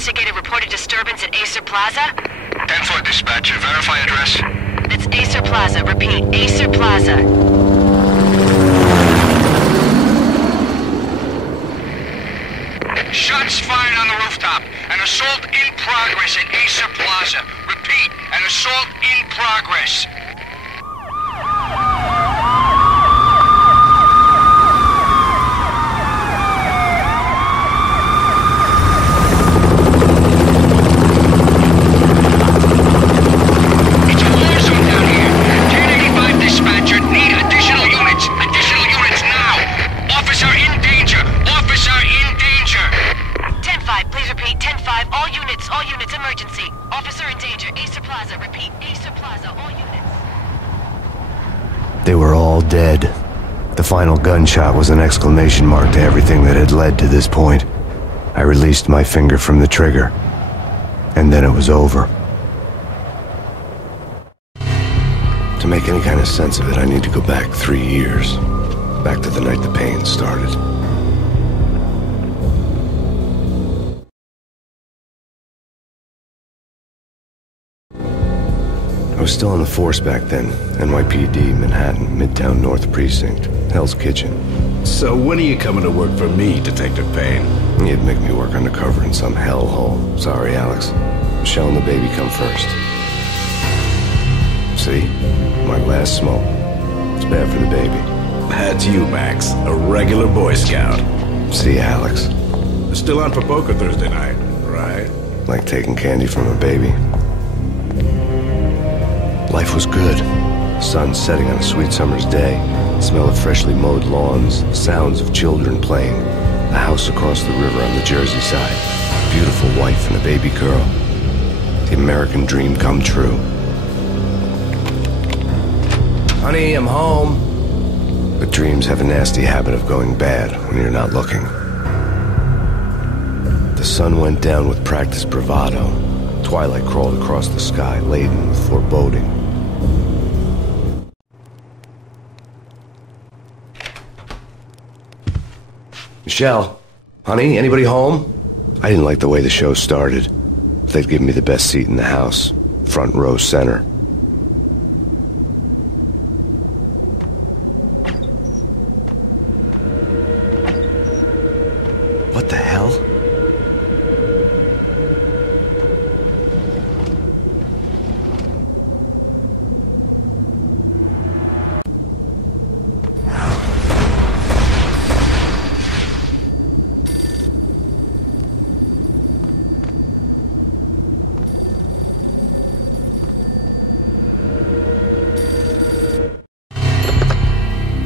investigated reported disturbance at Acer Plaza? 10-4 dispatcher. Verify address. That's Acer Plaza. Repeat, Acer Plaza. Shots fired on the rooftop. An assault in progress at Acer Plaza. Repeat, an assault in progress. It's a war zone down here. 1085 dispatcher. Need additional units. Additional units now. Officer in danger. Officer in danger. 10-5, please repeat. 10-5, all units, emergency. Officer in danger, Acer Plaza. Repeat, Acer Plaza, all units. They were all dead. The final gunshot was an exclamation mark to everything that had led to this point. I released my finger from the trigger, and then it was over. To make any kind of sense of it, I need to go back 3 years. Back to the night the Payne started. I was still on the force back then. NYPD, Manhattan, Midtown North Precinct, Hell's Kitchen. So when are you coming to work for me, Detective Payne? You'd make me work undercover in some hellhole. Sorry, Alex. Michelle and the baby come first. See? My last smoke. It's bad for the baby. That's you, Max. A regular Boy Scout. See, Alex. Still on for poker Thursday night, right? Like taking candy from a baby. Life was good. Sun setting on a sweet summer's day. Smell of freshly mowed lawns. Sounds of children playing. A house across the river on the Jersey side. Beautiful wife and a baby girl. The American dream come true. Honey, I'm home. But dreams have a nasty habit of going bad when you're not looking. The sun went down with practiced bravado. Twilight crawled across the sky, laden with foreboding. Michelle, honey, anybody home? I didn't like the way the show started. They'd given me the best seat in the house, front row center. What the hell?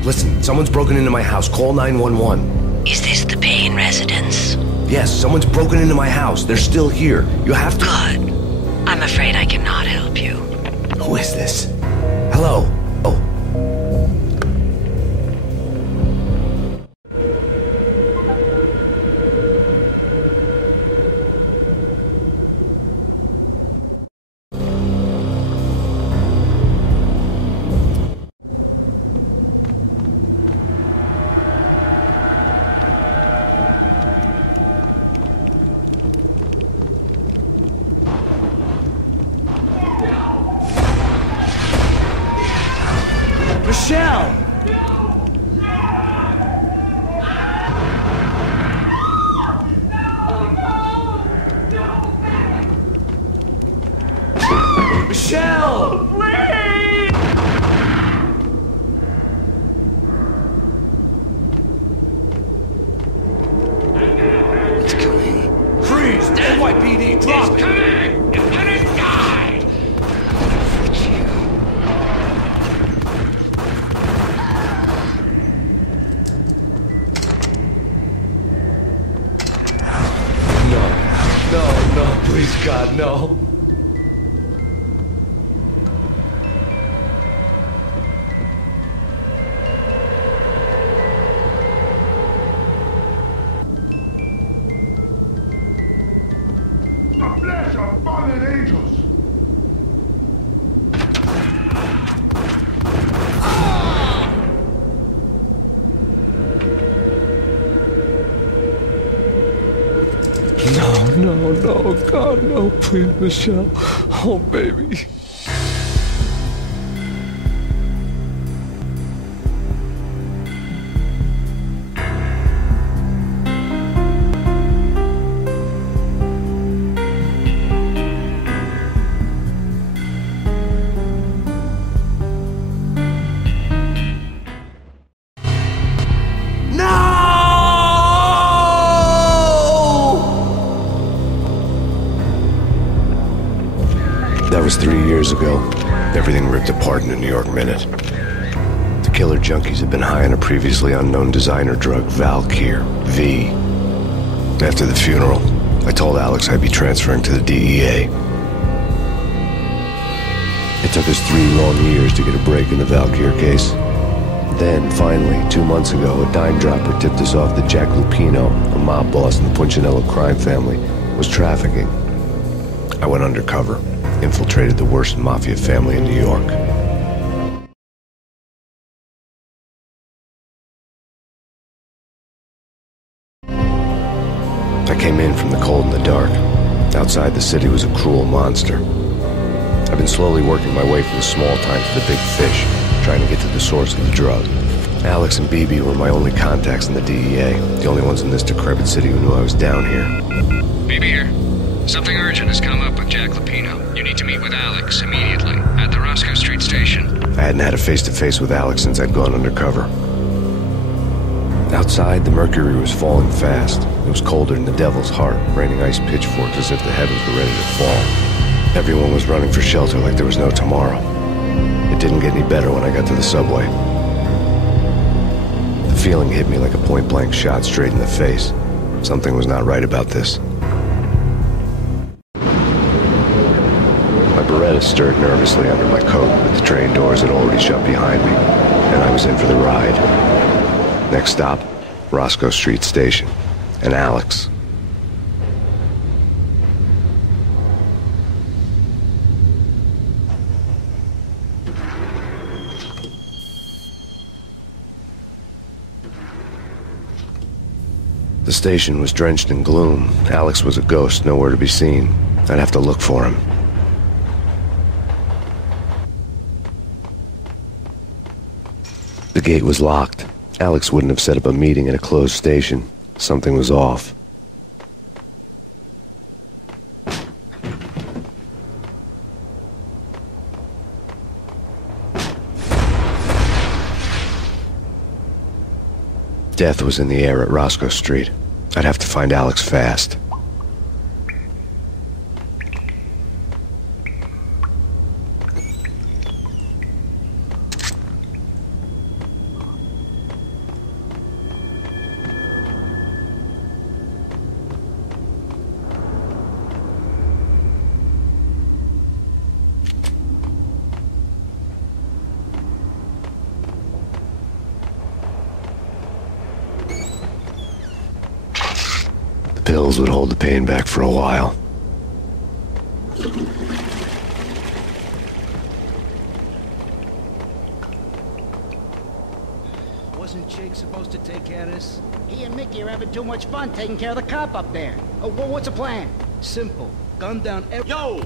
Listen, someone's broken into my house. Call 911. Is this the Payne residence? Yes, someone's broken into my house. They're still here. You have to... Good. I'm afraid I cannot help you. Who is this? Hello? Oh. Michelle! Michelle! Please! It's coming. Freeze! NYPD, drop it! Coming! Lieutenant Guy! No, please, God, no. The flesh of fallen angels! No, no, no, God, no, please, Michelle. Oh, baby. That was 3 years ago. Everything ripped apart in a New York minute. The killer junkies had been high on a previously unknown designer drug, Valkyr, V. After the funeral, I told Alex I'd be transferring to the DEA. It took us 3 long years to get a break in the Valkyr case. Then, finally, 2 months ago, a dime dropper tipped us off that Jack Lupino, a mob boss in the Punchinello crime family, was trafficking. I went undercover, infiltrated the worst mafia family in New York. I came in from the cold and the dark. Outside the city was a cruel monster. I've been slowly working my way from the small time to the big fish, trying to get to the source of the drug. Alex and BB were my only contacts in the DEA, the only ones in this decrepit city who knew I was down here. BB here. Something urgent has come up with Jack Lupino. You need to meet with Alex immediately at the Roscoe Street station. I hadn't had a face-to-face with Alex since I'd gone undercover. Outside, the mercury was falling fast. It was colder than the devil's heart, raining ice pitchforks as if the heavens were ready to fall. Everyone was running for shelter like there was no tomorrow. It didn't get any better when I got to the subway. The feeling hit me like a point-blank shot straight in the face. Something was not right about this. My Beretta stirred nervously under my coat, but the train doors had already shut behind me, and I was in for the ride. Next stop, Roscoe Street Station, and Alex. The station was drenched in gloom. Alex was a ghost, nowhere to be seen. I'd have to look for him. The gate was locked. Alex wouldn't have set up a meeting at a closed station. Something was off. Death was in the air at Roscoe Street. I'd have to find Alex fast. Pills would hold the pain back for a while. Wasn't Jake supposed to take care of this? He and Mickey are having too much fun taking care of the cop up there. Oh, well, what's the plan? Simple. Gun down every— Yo!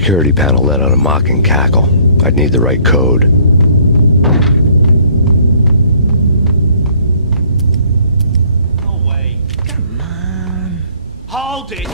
security panel let out a mocking cackle. I'd need the right code. No way. Come on. Hold it!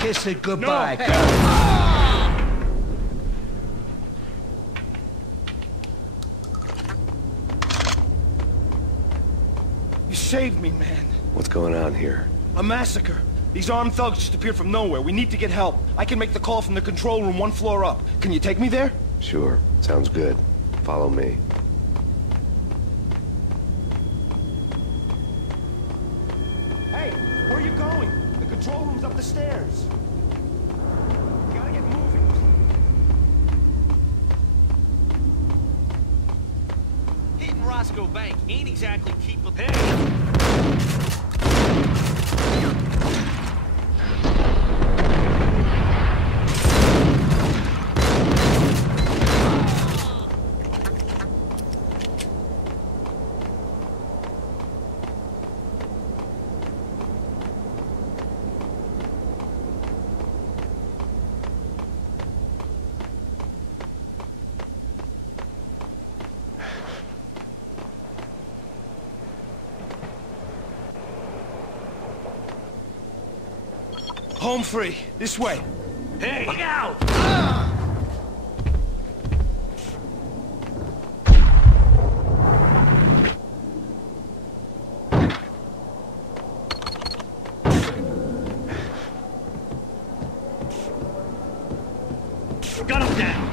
Kiss it goodbye, No, Carl. You saved me, man. What's going on here? A massacre. These armed thugs just appeared from nowhere. We need to get help. I can make the call from the control room 1 floor up. Can you take me there? Sure, sounds good. Follow me. Hey, where are you going? The control room's up the stairs. Gotta get moving. Hitting Roscoe Bank ain't exactly keep a pay. Home free. This way. Hey, look out! Got him down.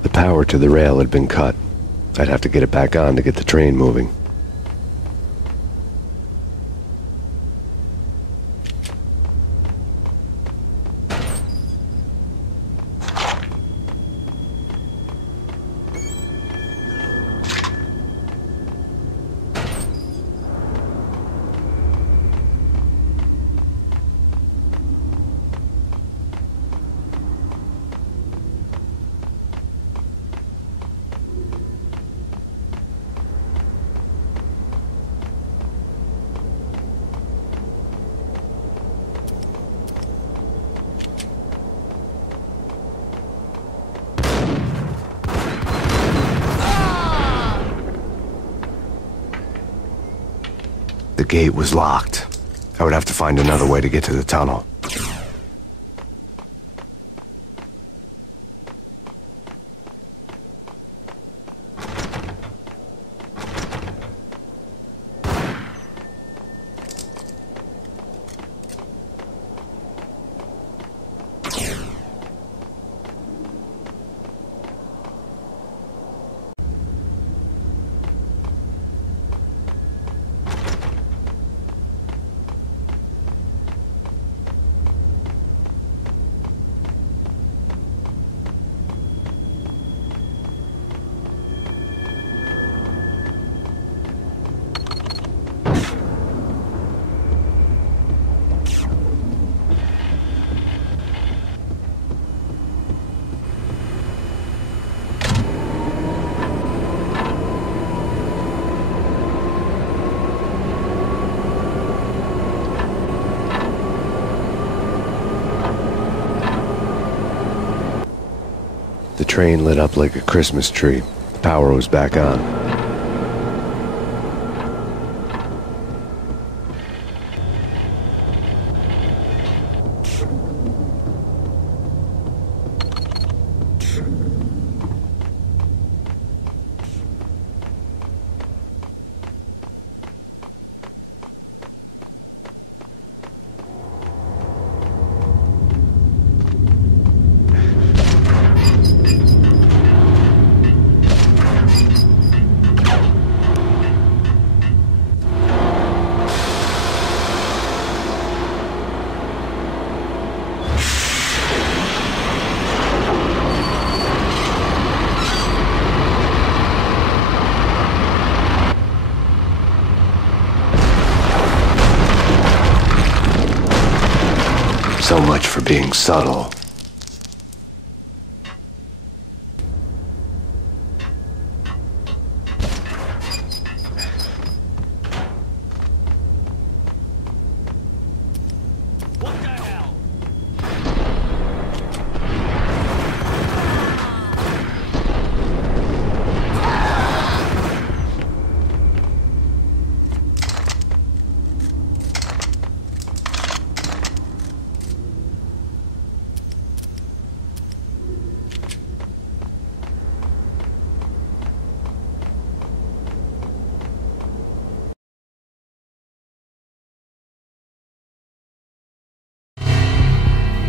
The power to the rail had been cut. I'd have to get it back on to get the train moving. gate was locked. I would have to find another way to get to the tunnel. The train lit up like a Christmas tree. The power was back on. So much for being subtle.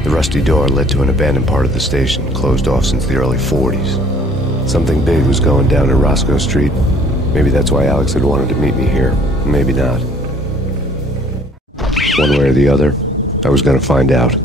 The rusty door led to an abandoned part of the station, closed off since the early 40s. Something big was going down in Roscoe Street. Maybe that's why Alex had wanted to meet me here. Maybe not. One way or the other, I was going to find out.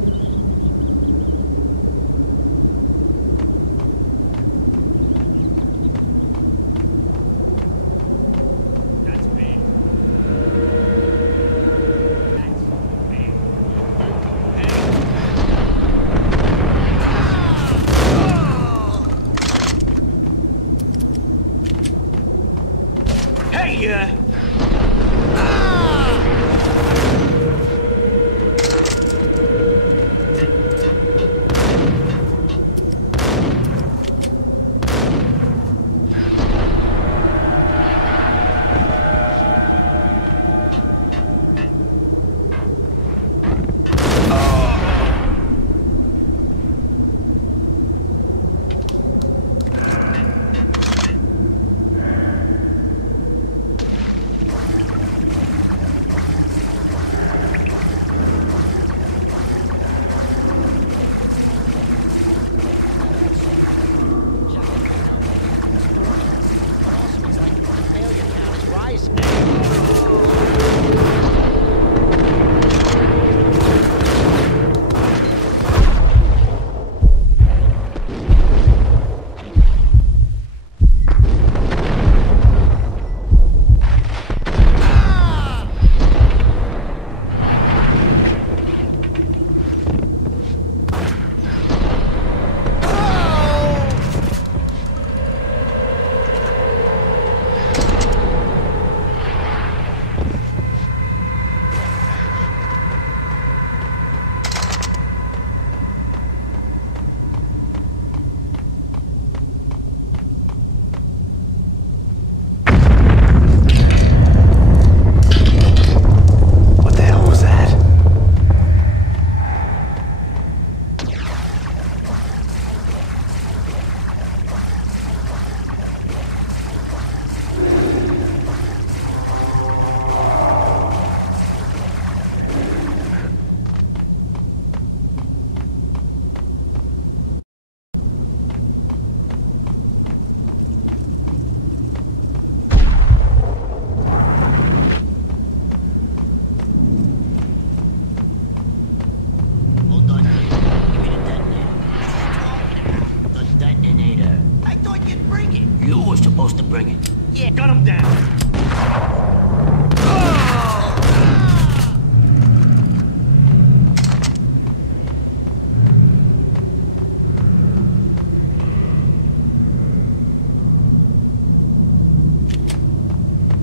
Yeah, gun him down.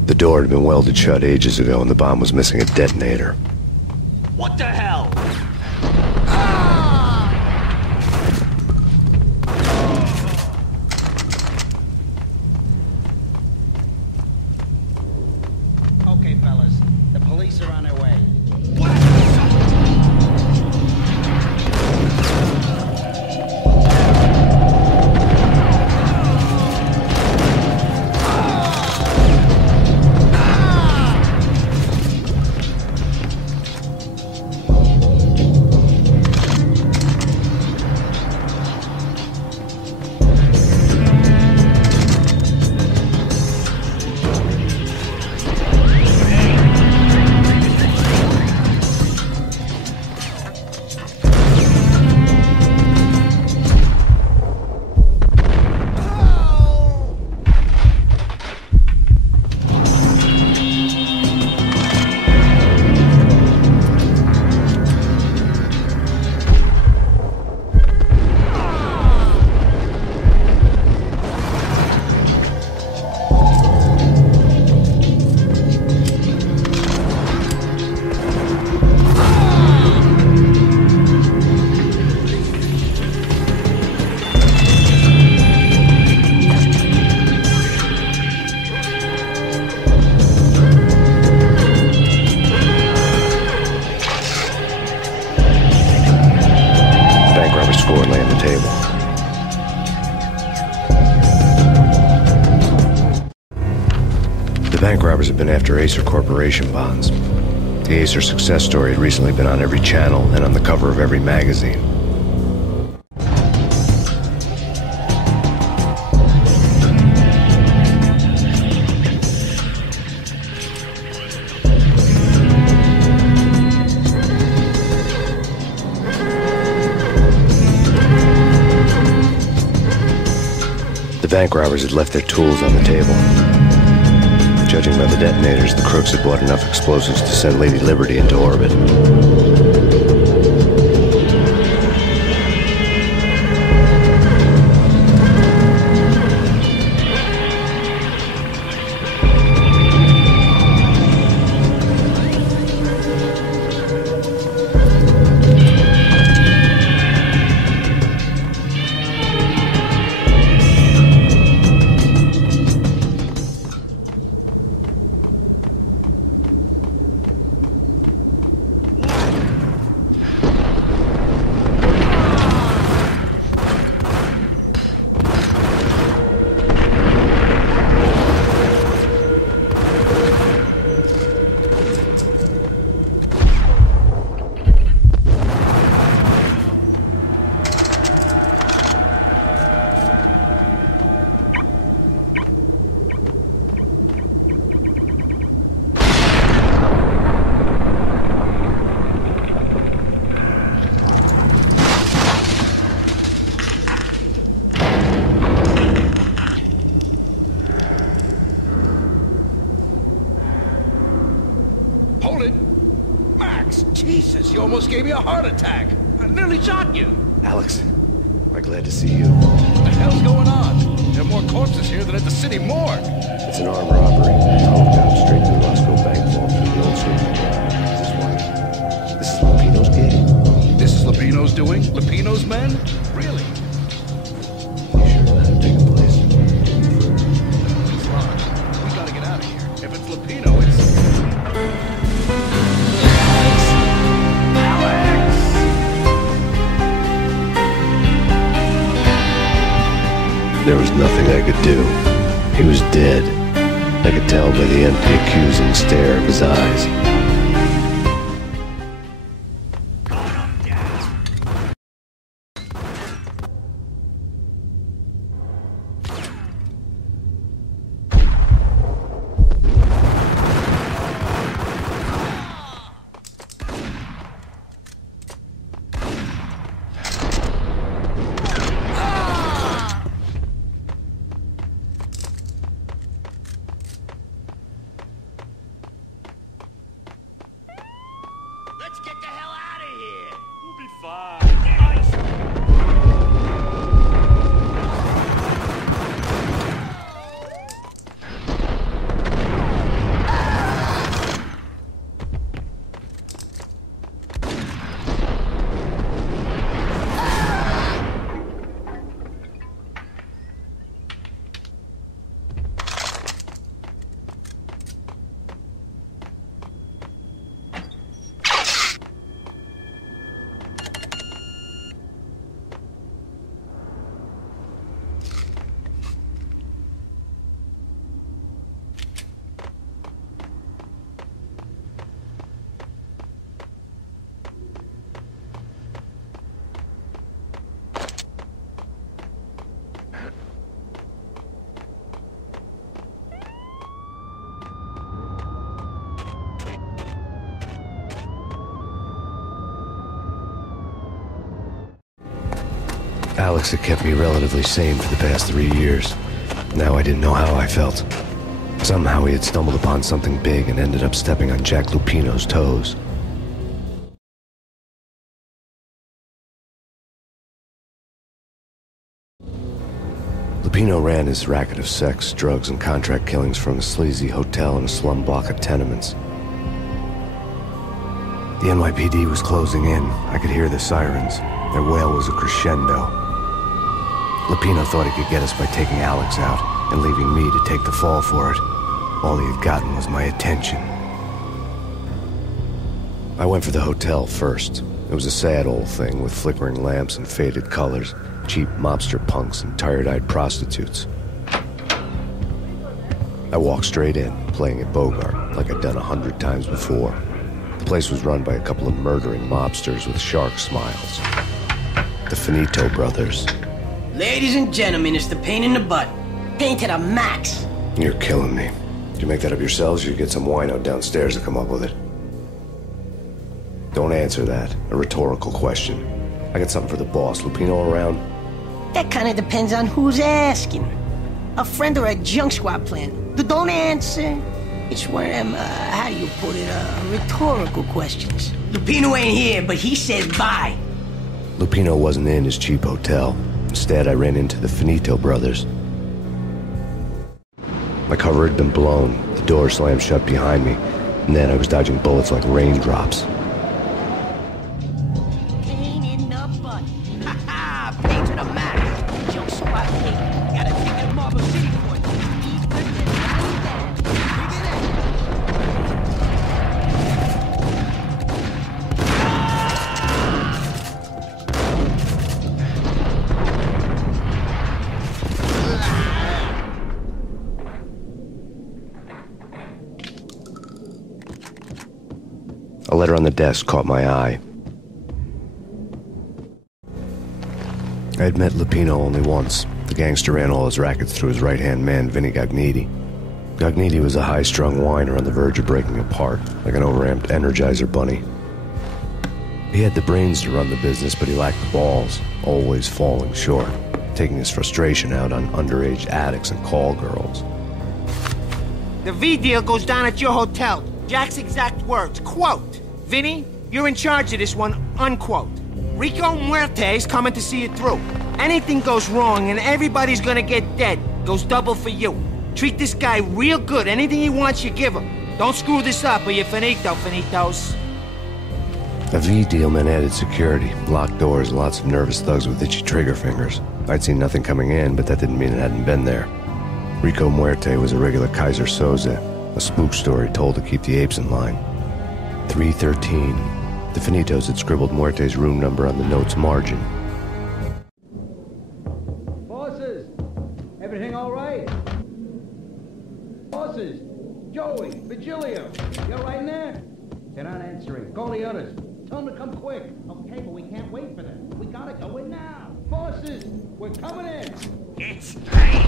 The door had been welded shut ages ago and the bomb was missing a detonator. What the hell? Okay, fellas. The police are on their way. Score lay on the table. The bank robbers had been after Acer Corporation bonds. The Acer success story had recently been on every channel and on the cover of every magazine. The bank robbers had left their tools on the table. Judging by the detonators, the crooks had bought enough explosives to send Lady Liberty into orbit. Jesus, you almost gave me a heart attack. I nearly shot you. Alex, we're glad to see you. What the hell's going on? There are more corpses here than at the city morgue. It's an armed robbery. Tunnel down straight to the Roscoe Bank vault through the old street. Is this one? This is Lupino's gig? This is Lupino's doing? Lupino's men? Really? You sure that had taken place? It's locked. We gotta get out of here. If it's Lupino, it's... There was nothing I could do. He was dead. I could tell by the empty, accusing stare of his eyes. the hell out of here! We'll be fine. Alex had kept me relatively sane for the past 3 years. Now I didn't know how I felt. Somehow he had stumbled upon something big and ended up stepping on Jack Lupino's toes. Lupino ran his racket of sex, drugs, and contract killings from a sleazy hotel in a slum block of tenements. The NYPD was closing in. I could hear the sirens. Their wail was a crescendo. Lupino thought he could get us by taking Alex out and leaving me to take the fall for it. All he had gotten was my attention. I went for the hotel first. It was a sad old thing with flickering lamps and faded colors, cheap mobster punks and tired-eyed prostitutes. I walked straight in, playing it Bogart, like I'd done 100 times before. The place was run by a couple of murdering mobsters with shark smiles. The Finito brothers. Ladies and gentlemen, it's the pain in the butt. Pain to the max. You're killing me. Did you make that up yourselves, or you get some wino downstairs to come up with it? Don't answer that. A rhetorical question. I got something for the boss. Lupino around? That kind of depends on who's asking. A friend or a junk squad plan. Don't answer. It's one of them, how do you put it, rhetorical questions. Lupino ain't here, but he said bye. Lupino wasn't in his cheap hotel. Instead, I ran into the Finito brothers. My cover had been blown. The door slammed shut behind me, and then I was dodging bullets like raindrops. Pain in the butt. Ha ha! Pain to the max. Junk squad plan. Gotta take it to Marble City for it. Eat with it, right down. Bring it in. A letter on the desk caught my eye. I had met Lupino only once. The gangster ran all his rackets through his right-hand man, Vinny Gagniti. Gagniti was a high-strung whiner on the verge of breaking apart, like an overamped Energizer bunny. He had the brains to run the business, but he lacked the balls, always falling short, taking his frustration out on underage addicts and call girls. The V deal goes down at your hotel. Jack's exact words, quote, "Vinny, you're in charge of this one," unquote. Rico Muerte's coming to see it through. Anything goes wrong and everybody's gonna get dead, goes double for you. Treat this guy real good. Anything he wants, you give him. Don't screw this up or you're finito, finitos. A V deal meant added security, locked doors, and lots of nervous thugs with itchy trigger fingers. I'd seen nothing coming in, but that didn't mean it hadn't been there. Rico Muerte was a regular Kaiser Soze, a spook story told to keep the apes in line. 313. The Finitos had scribbled Muerte's room number on the note's margin. Bosses, everything all right? Bosses, Joey, Virgilio, you all right in there? They're not answering. Call the others. Tell them to come quick. Okay, but we can't wait for them. We gotta go in now. Bosses, we're coming in. It's Payne!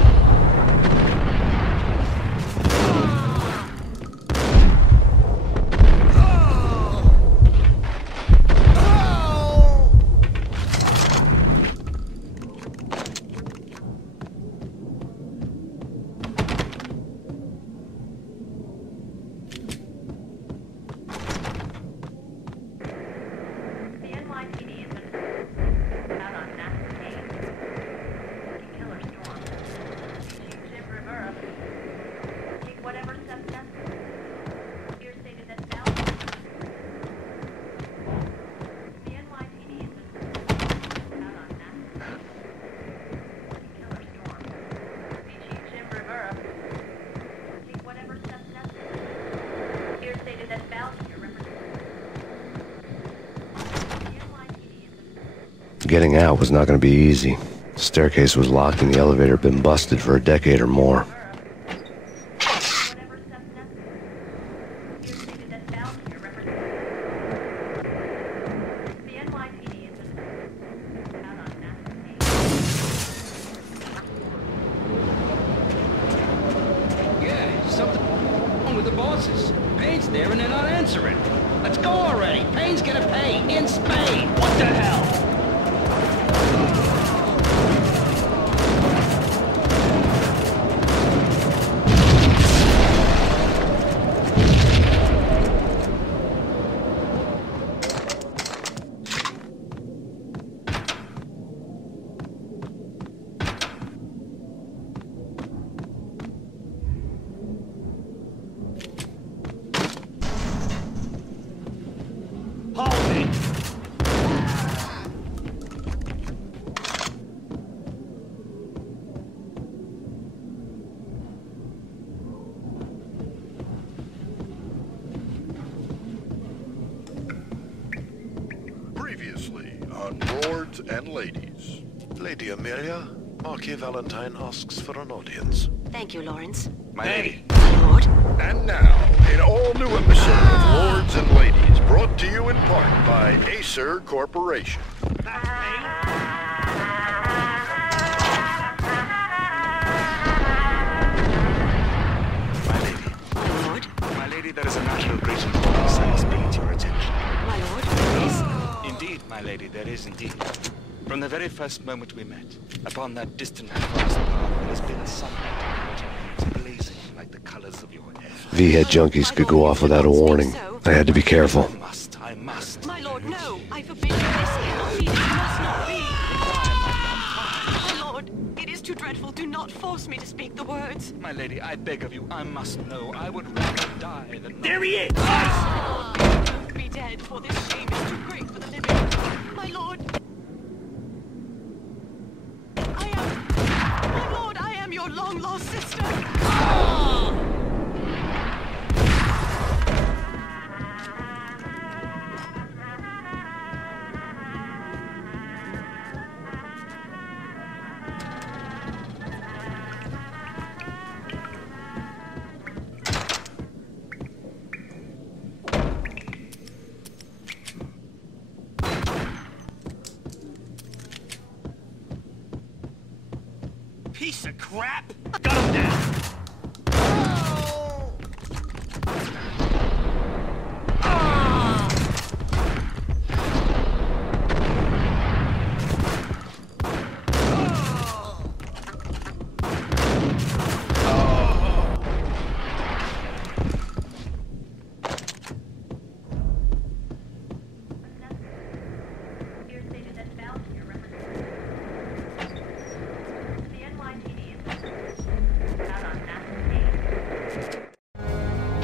getting out was not going to be easy. The staircase was locked and the elevator had been busted for a decade or more. Yeah, something wrong with the bosses. Payne's there and they're not answering. Let's go already. Payne's gonna pay in Spain. What the hell? Previously on Lords and Ladies. Lady Amelia, Marquis Valentine asks for an audience. Thank you, Lawrence. My lady. My lord. And now, an all-new episode of Lords and Ladies, brought to you in part by Acer Corporation. My lady, there is a matter of great importance I must bring to your attention. My lord, there is. Indeed, my lady, there is indeed. From the very first moment we met, upon that distant and vast path, there has been sunlight blazing like the colors of your hair. V-head junkies could go off without a warning. I had to be careful. I must. My lord, no. I forbid you. This cannot be. This must not be. My lord, it is too dreadful. Do not force me to speak the words. My lady, I beg of you, I must know. I would rather die than... There he is! Be dead, for this shame is too great for the living. My lord. My lord, I am your long-lost sister. Piece of crap! Got him down!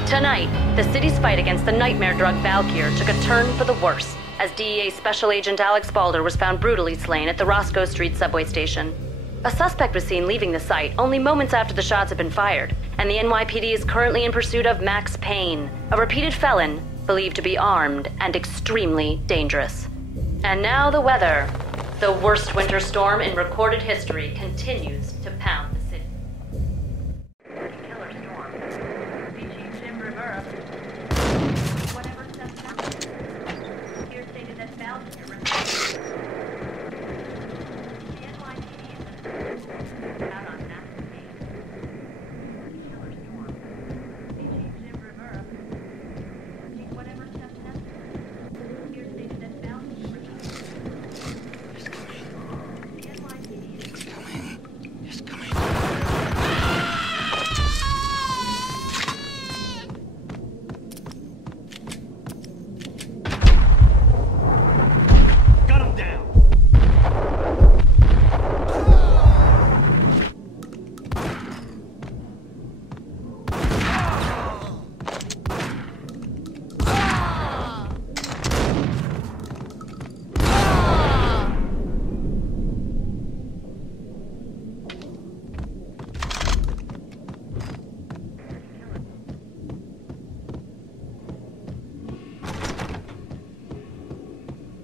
Tonight, the city's fight against the nightmare drug Valkyr took a turn for the worse, as DEA Special Agent Alex Balder was found brutally slain at the Roscoe Street subway station. A suspect was seen leaving the site only moments after the shots had been fired, and the NYPD is currently in pursuit of Max Payne, a repeated felon, believed to be armed and extremely dangerous. And now the weather. The worst winter storm in recorded history continues to pound the city.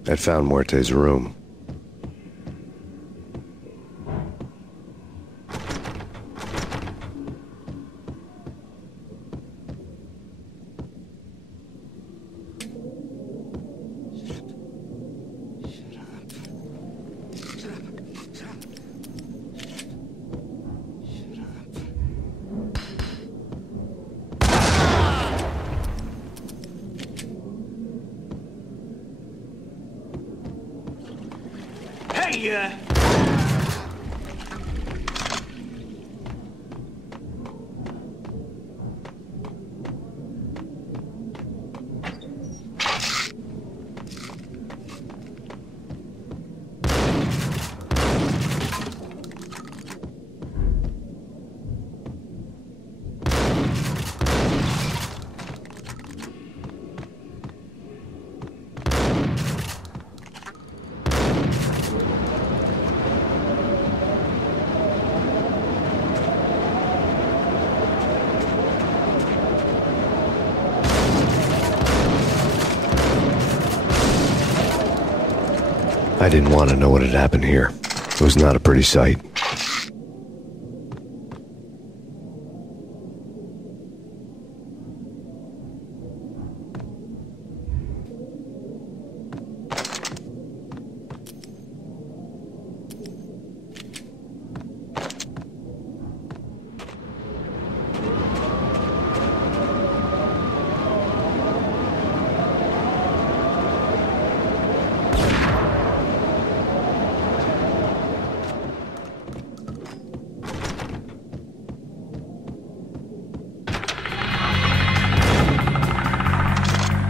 I'd found Muerte's room. Hey, I didn't want to know what had happened here. It was not a pretty sight.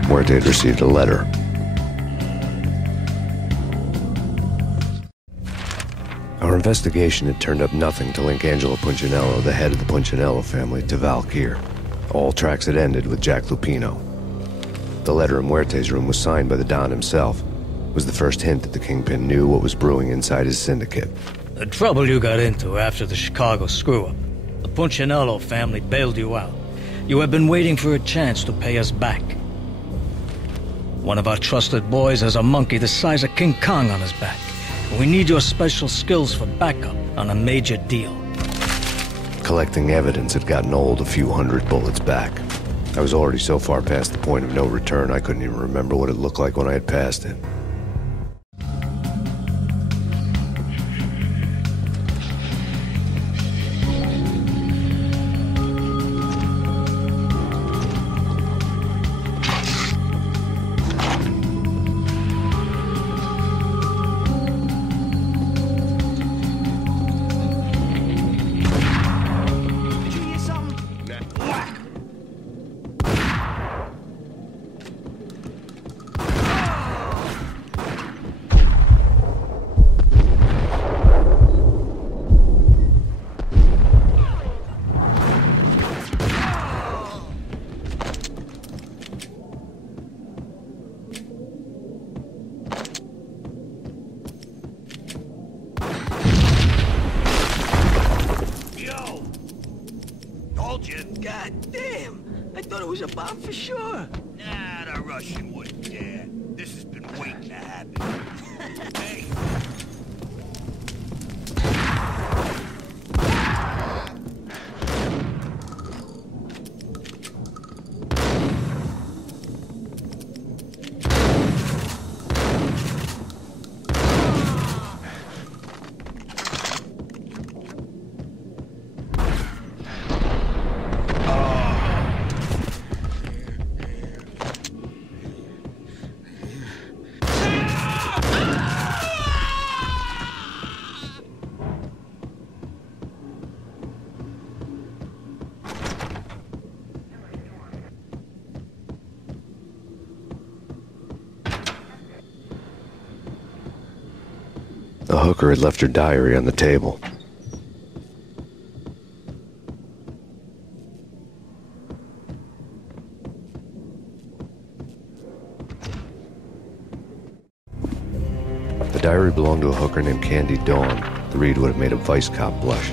Muerte had received a letter. Our investigation had turned up nothing to link Angelo Punchinello, the head of the Punchinello family, to Valkyr. All tracks had ended with Jack Lupino. The letter in Muerte's room was signed by the Don himself. It was the first hint that the Kingpin knew what was brewing inside his syndicate. The trouble you got into after the Chicago screw-up. The Punchinello family bailed you out. You have been waiting for a chance to pay us back. One of our trusted boys has a monkey the size of King Kong on his back. We need your special skills for backup on a major deal. Collecting evidence had gotten old a few hundred bullets back. I was already so far past the point of no return I couldn't even remember what it looked like when I had passed it. God damn! I thought it was a bomb for sure. Nah, the Russian wouldn't dare. This has been waiting to happen. Hey. The hooker had left her diary on the table. The diary belonged to a hooker named Candy Dawn. The read would have made a vice cop blush.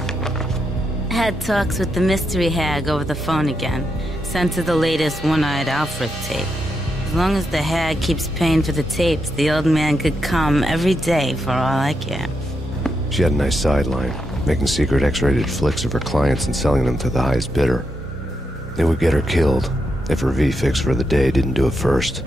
Had talks with the mystery hag over the phone again. Sent her the latest One-Eyed Alfred tape. As long as the hag keeps paying for the tapes, the old man could come every day for all I care. She had a nice sideline, making secret X-rated flicks of her clients and selling them to the highest bidder. It would get her killed if her V-fix for the day didn't do it first.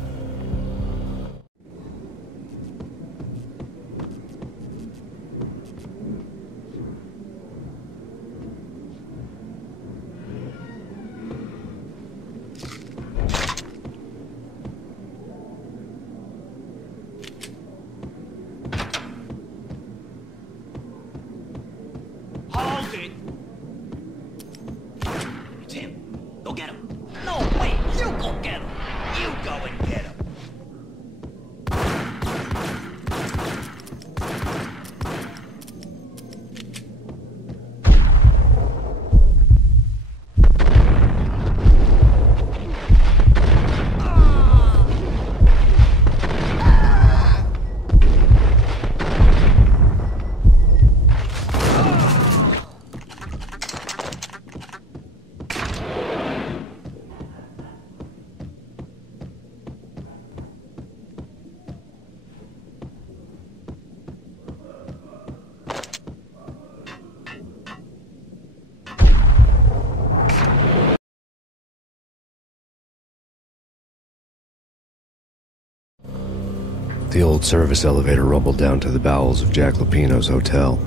The old service elevator rumbled down to the bowels of Jack Lupino's hotel.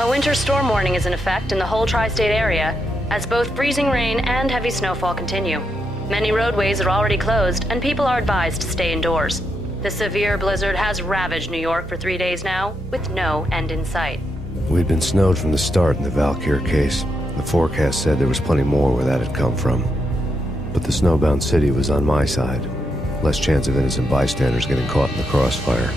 A winter storm warning is in effect in the whole tri-state area, as both freezing rain and heavy snowfall continue. Many roadways are already closed, and people are advised to stay indoors. The severe blizzard has ravaged New York for 3 days now, with no end in sight. We'd been snowed from the start in the Valkyr case. The forecast said there was plenty more where that had come from. But the snowbound city was on my side. Less chance of innocent bystanders getting caught in the crossfire.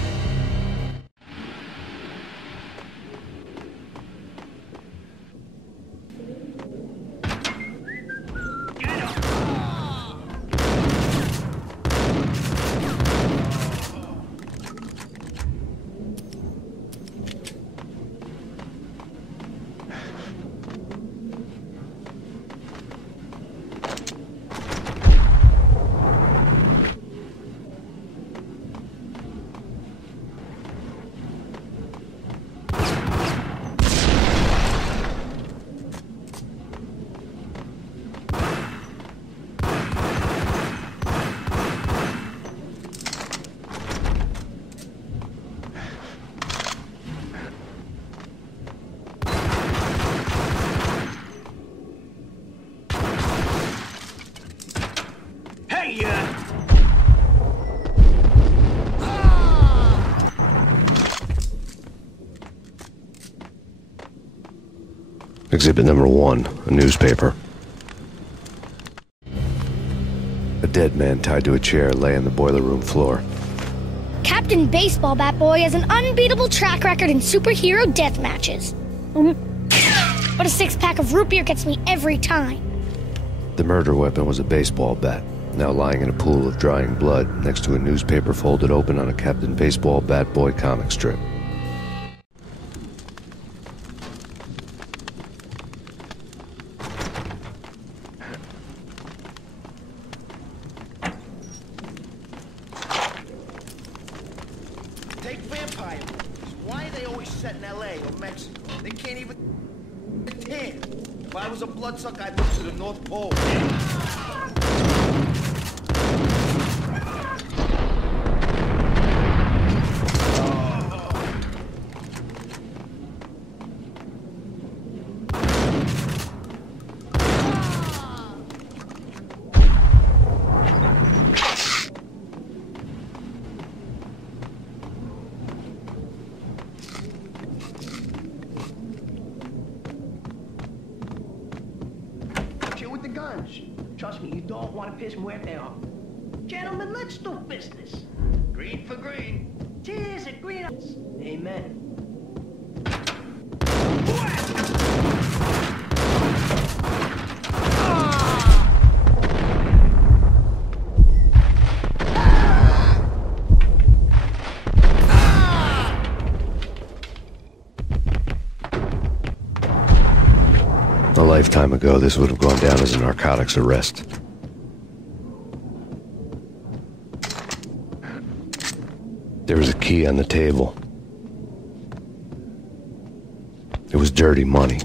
Exhibit number 1, a newspaper. A dead man tied to a chair lay on the boiler room floor. Captain Baseball Bat Boy has an unbeatable track record in superhero death matches. But a 6-pack of root beer gets me every time. The murder weapon was a baseball bat, now lying in a pool of drying blood next to a newspaper folded open on a Captain Baseball Bat Boy comic strip. Take vampire movies. Why are they always set in LA or Mexico? They can't even tan. If I was a bloodsucker, I'd look to the North Pole. With the guns. Trust me, you don't want to piss Muerte off. Gentlemen, let's do business. Green for green. Cheers at green. Amen. A lifetime ago, this would have gone down as a narcotics arrest. There was a key on the table. It was dirty money.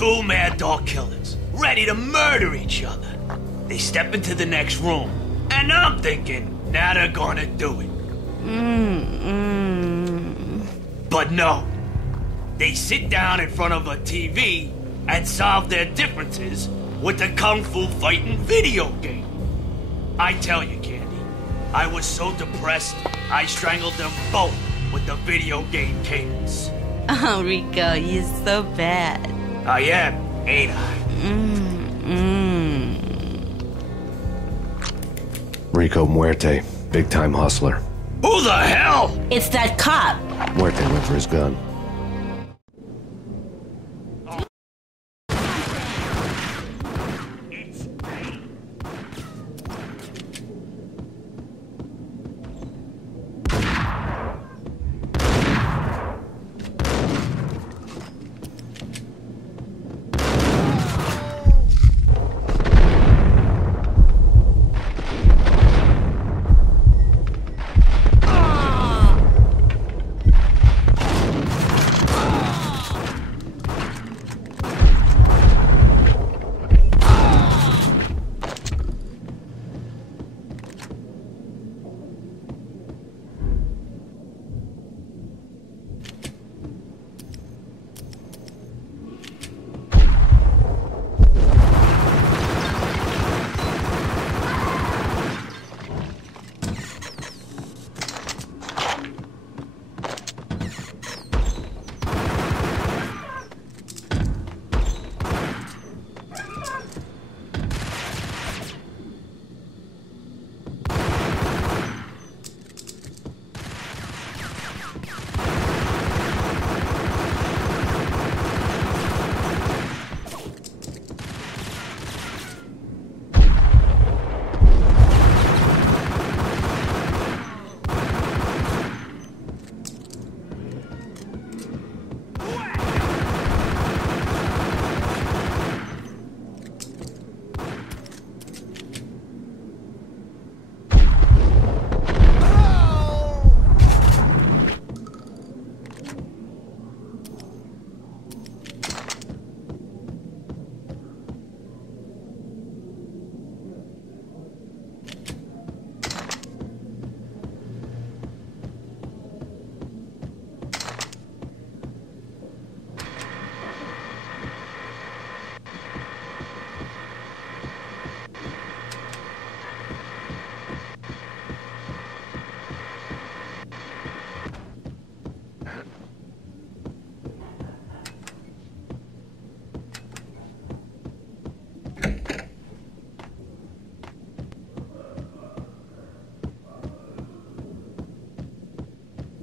Two mad dog killers, ready to murder each other. They step into the next room, and I'm thinking, now they're gonna do it. But no. They sit down in front of a TV and solve their differences with the Kung Fu fighting video game. I tell you, Candy, I was so depressed, I strangled them both with the video game cadence. Oh, Rico, you're so bad. I am, ain't I? Rico Muerte, big-time hustler. Who the hell? It's that cop. Muerte went for his gun.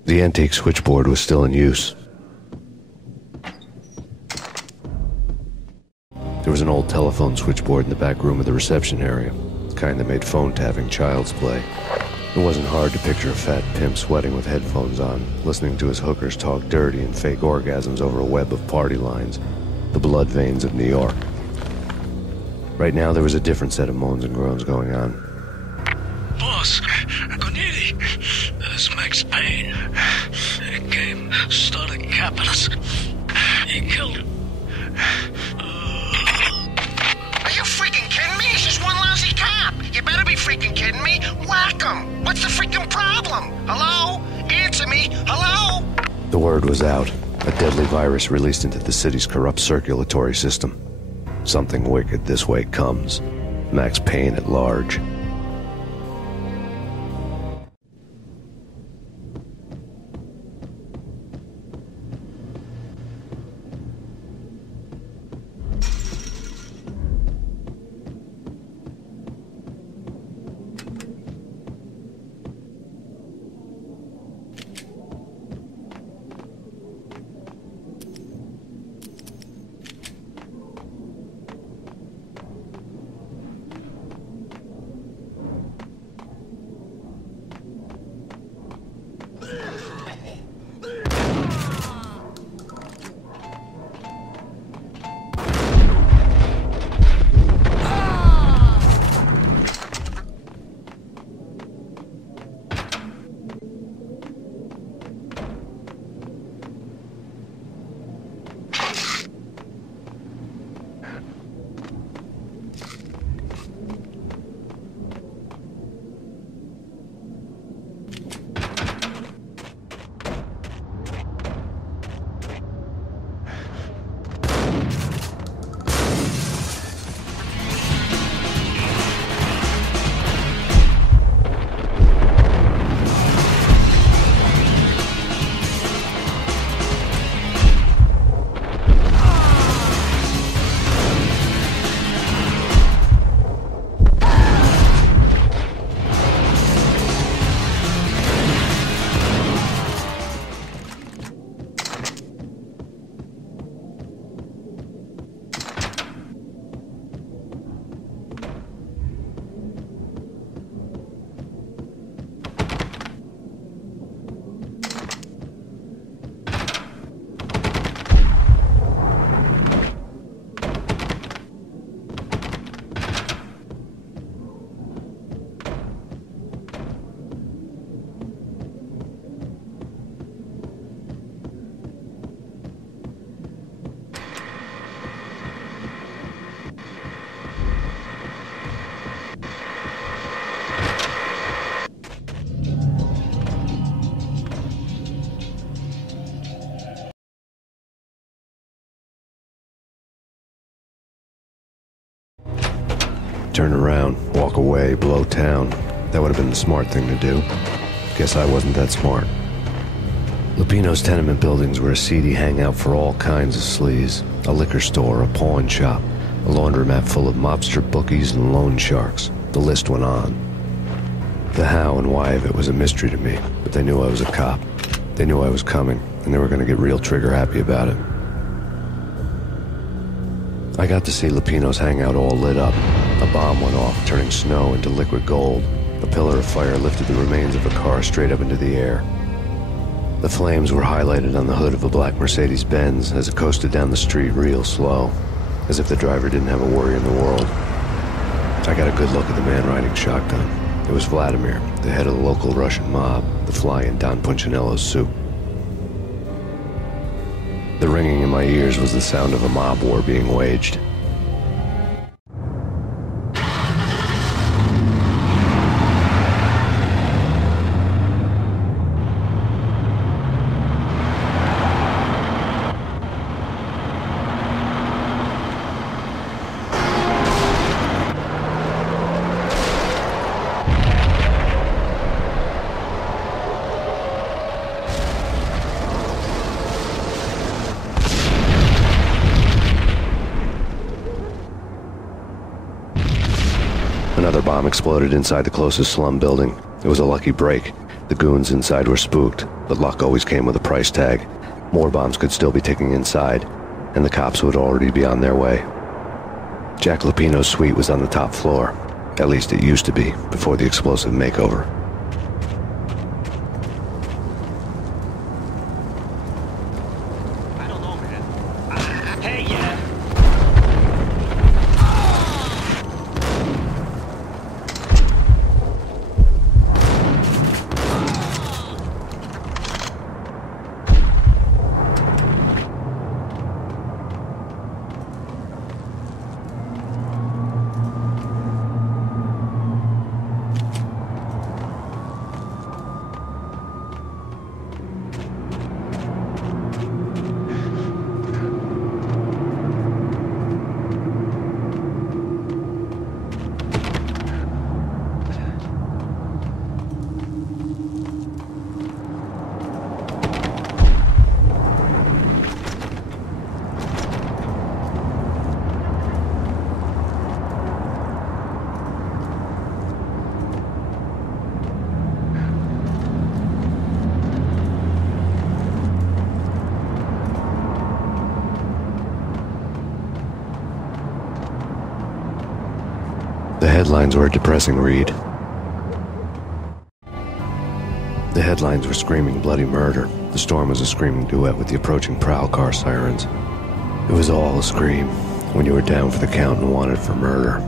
The antique switchboard was still in use. There was an old telephone switchboard in the back room of the reception area, the kind that made phone tapping child's play. It wasn't hard to picture a fat pimp sweating with headphones on, listening to his hookers talk dirty and fake orgasms over a web of party lines, the blood veins of New York. Right now, there was a different set of moans and groans going on. Boss, Cornelia, it's Max Payne. He came, started capping us. He killed him. Are you freaking kidding me? He's just one lousy cop. You better be freaking kidding me. Whack him. What's the freaking problem? Hello? Answer me. Hello? The word was out. A deadly virus released into the city's corrupt circulatory system. Something wicked this way comes. Max Payne at large. turn around, walk away, blow town. That would have been the smart thing to do. Guess I wasn't that smart. Lupino's tenement buildings were a seedy hangout for all kinds of sleaze. A liquor store, a pawn shop, a laundromat full of mobster bookies and loan sharks. The list went on. The how and why of it was a mystery to me, but they knew I was a cop. They knew I was coming, and they were going to get real trigger-happy about it. I got to see Lupino's hangout all lit up. A bomb went off, turning snow into liquid gold. A pillar of fire lifted the remains of a car straight up into the air. The flames were highlighted on the hood of a black Mercedes-Benz as it coasted down the street real slow, as if the driver didn't have a worry in the world. I got a good look at the man riding shotgun. It was Vladimir, the head of the local Russian mob, the fly in Don Punchinello's soup. The ringing in my ears was the sound of a mob war being waged. Another bomb exploded inside the closest slum building. It was a lucky break. The goons inside were spooked, but luck always came with a price tag. More bombs could still be ticking inside, and the cops would already be on their way. Jack Lupino's suite was on the top floor. At least it used to be, before the explosive makeover. The headlines were a depressing read. The headlines were screaming bloody murder. The storm was a screaming duet with the approaching prowl car sirens. It was all a scream when you were down for the count and wanted for murder.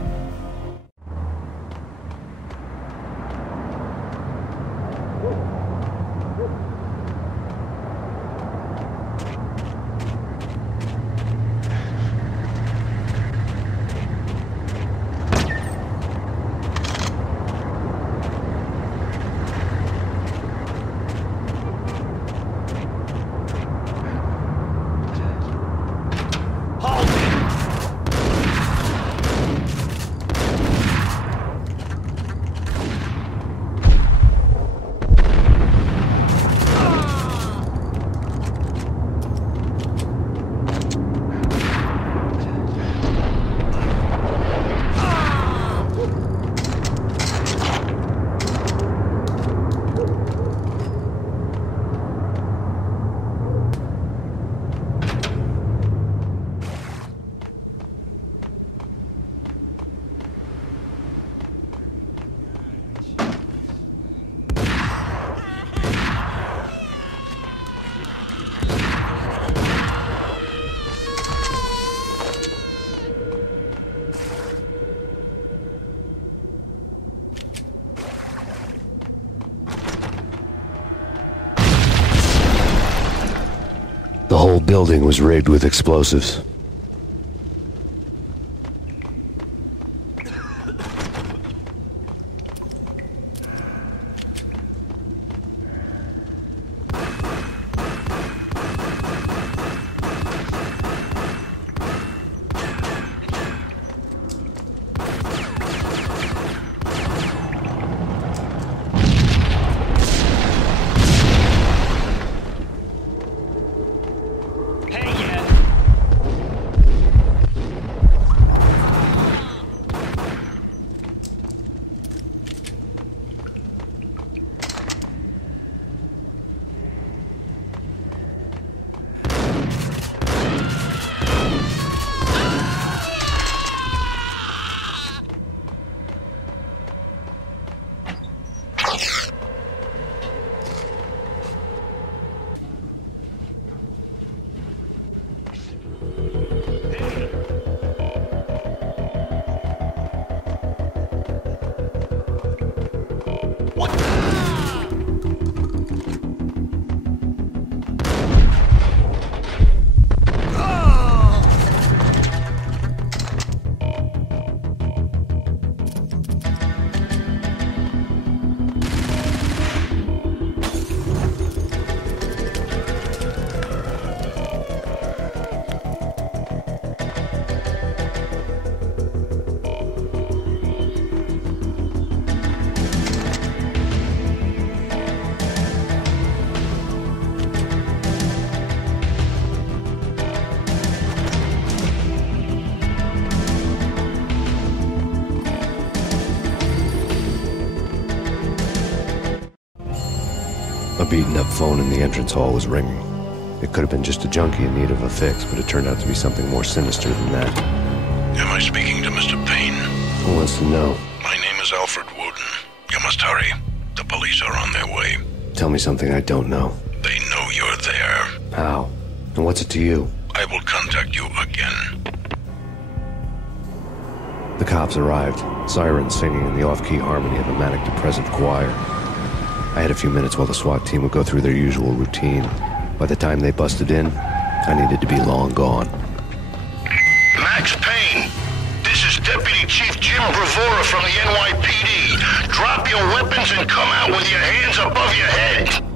The whole building was rigged with explosives. A beaten-up phone in the entrance hall was ringing. It could have been just a junkie in need of a fix, but it turned out to be something more sinister than that. Am I speaking to Mr. Payne? Who wants to know? My name is Alfred Woden. You must hurry. The police are on their way. Tell me something I don't know. They know you're there. How? And what's it to you? I will contact you again. The cops arrived, sirens singing in the off-key harmony of a manic-depressive choir. I had a few minutes while the SWAT team would go through their usual routine. By the time they busted in, I needed to be long gone. Max Payne, this is Deputy Chief Jim Bravura from the NYPD. Drop your weapons and come out with your hands above your head.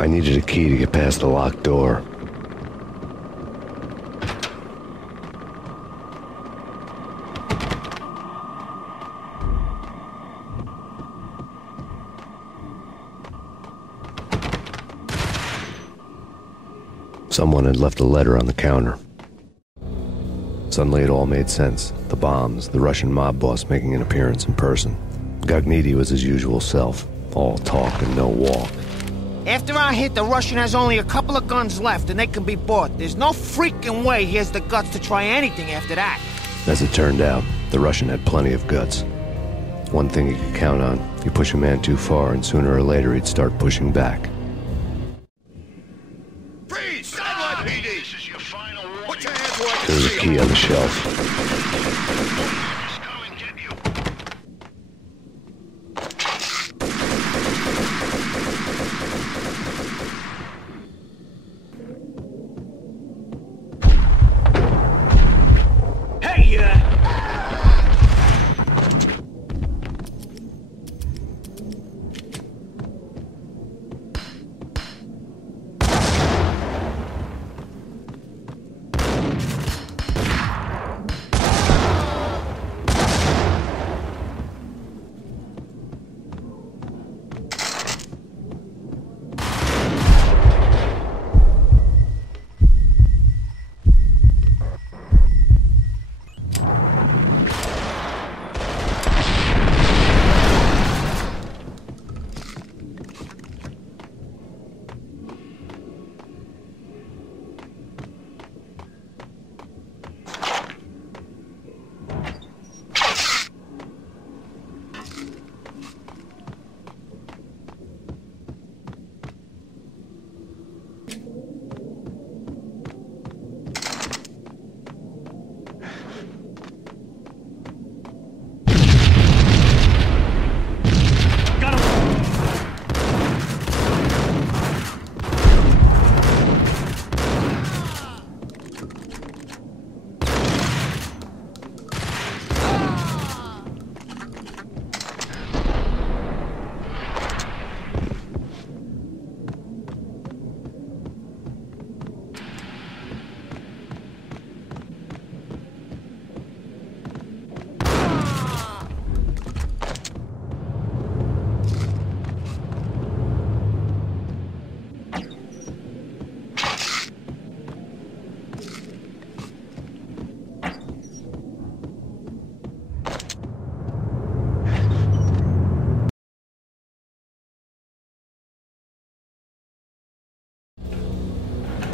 I needed a key to get past the locked door. Someone had left a letter on the counter. Suddenly it all made sense. The bombs, the Russian mob boss making an appearance in person. Gagniti was his usual self, all talk and no walk. After our hit, the Russian has only a couple of guns left, and they can be bought. There's no freaking way he has the guts to try anything after that. As it turned out, the Russian had plenty of guts. One thing you could count on, you push a man too far, and sooner or later he'd start pushing back. Freeze! NYPD! This is your final warning. Put your hands where I There was a key on the shelf.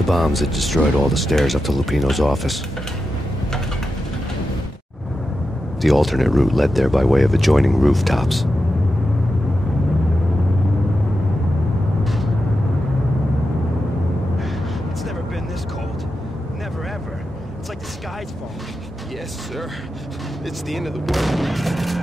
The bombs had destroyed all the stairs up to Lupino's office. The alternate route led there by way of adjoining rooftops. It's never been this cold. Never ever. It's like the sky's falling. Yes, sir. It's the end of the world.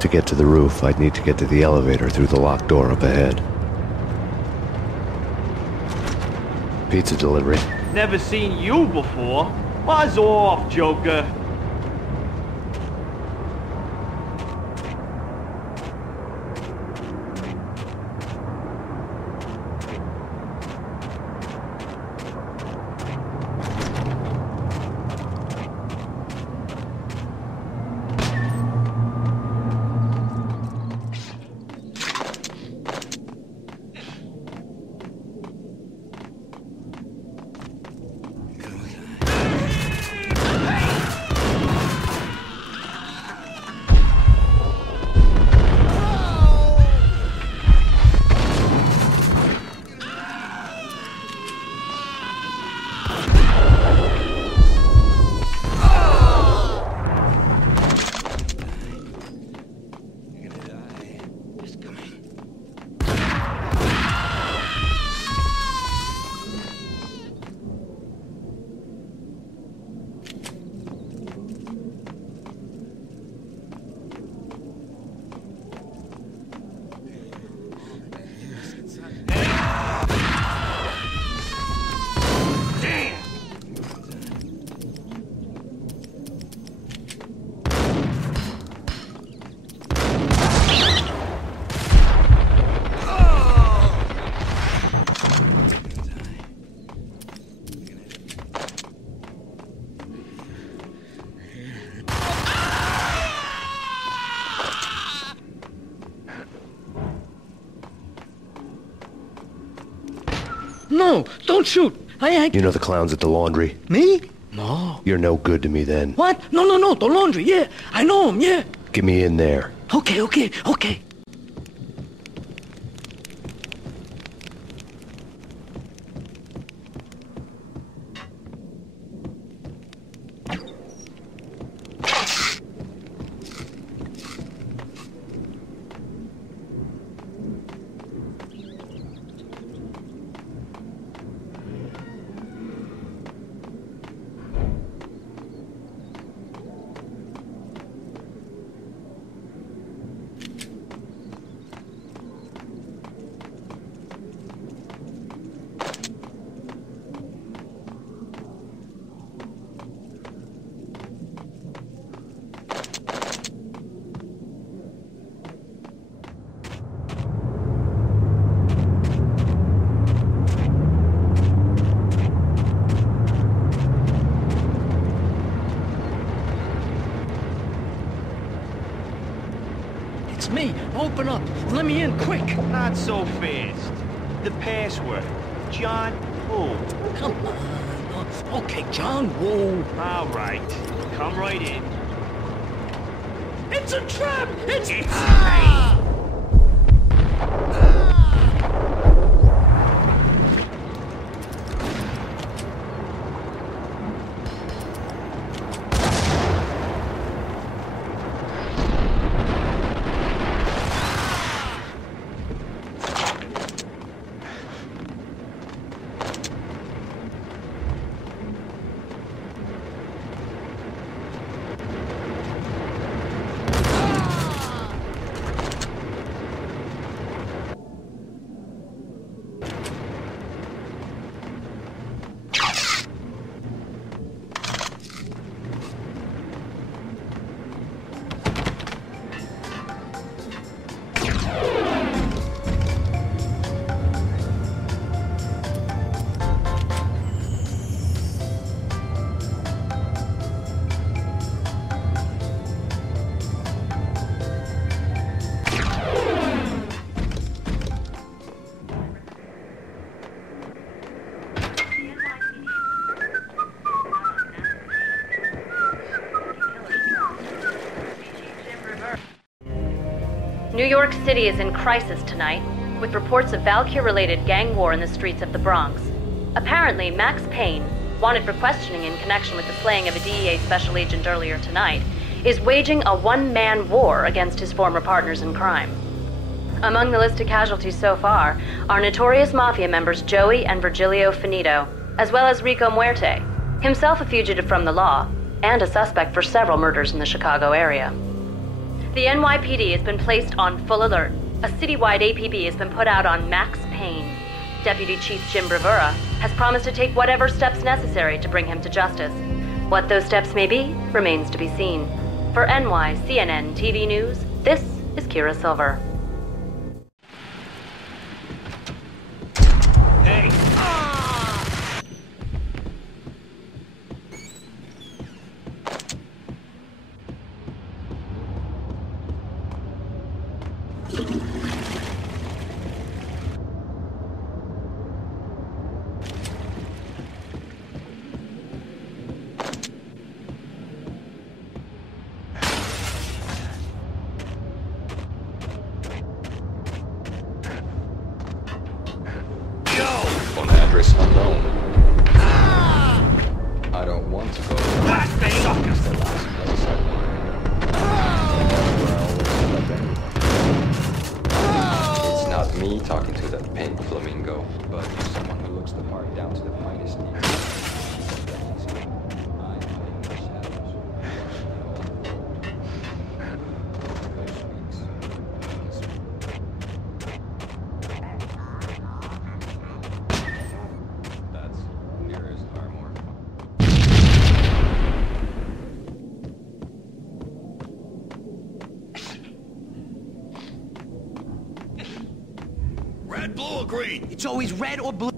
To get to the roof, I'd need to get to the elevator through the locked door up ahead. Pizza delivery. Never seen you before. Buzz off, Joker. No, don't shoot. I... You know the clowns at the laundry? Me? No. You're no good to me then. What? No, the laundry, yeah. I know him, yeah. Get me in there. Okay. It's me. Open up. Let me in, quick. Not so fast. The password. John Woo. Come on. Okay, John Woo. All right. Come right in. It's a trap! It's me! New York City is in crisis tonight, with reports of Valkyr-related gang war in the streets of the Bronx. Apparently, Max Payne, wanted for questioning in connection with the slaying of a DEA special agent earlier tonight, is waging a one-man war against his former partners in crime. Among the list of casualties so far are notorious mafia members Joey and Virgilio Finito, as well as Rico Muerte, himself a fugitive from the law, and a suspect for several murders in the Chicago area. The NYPD has been placed on full alert. A citywide APB has been put out on Max Payne. Deputy Chief Jim Bravura has promised to take whatever steps necessary to bring him to justice. What those steps may be remains to be seen. For NYCNN TV News, this is Kira Silver. Hey! Address unknown. I don't want to go. It's the last place I want. It's not me talking to that pink flamingo, but someone who looks the part down to the finest details. Red, blue, or green? It's always red or blue.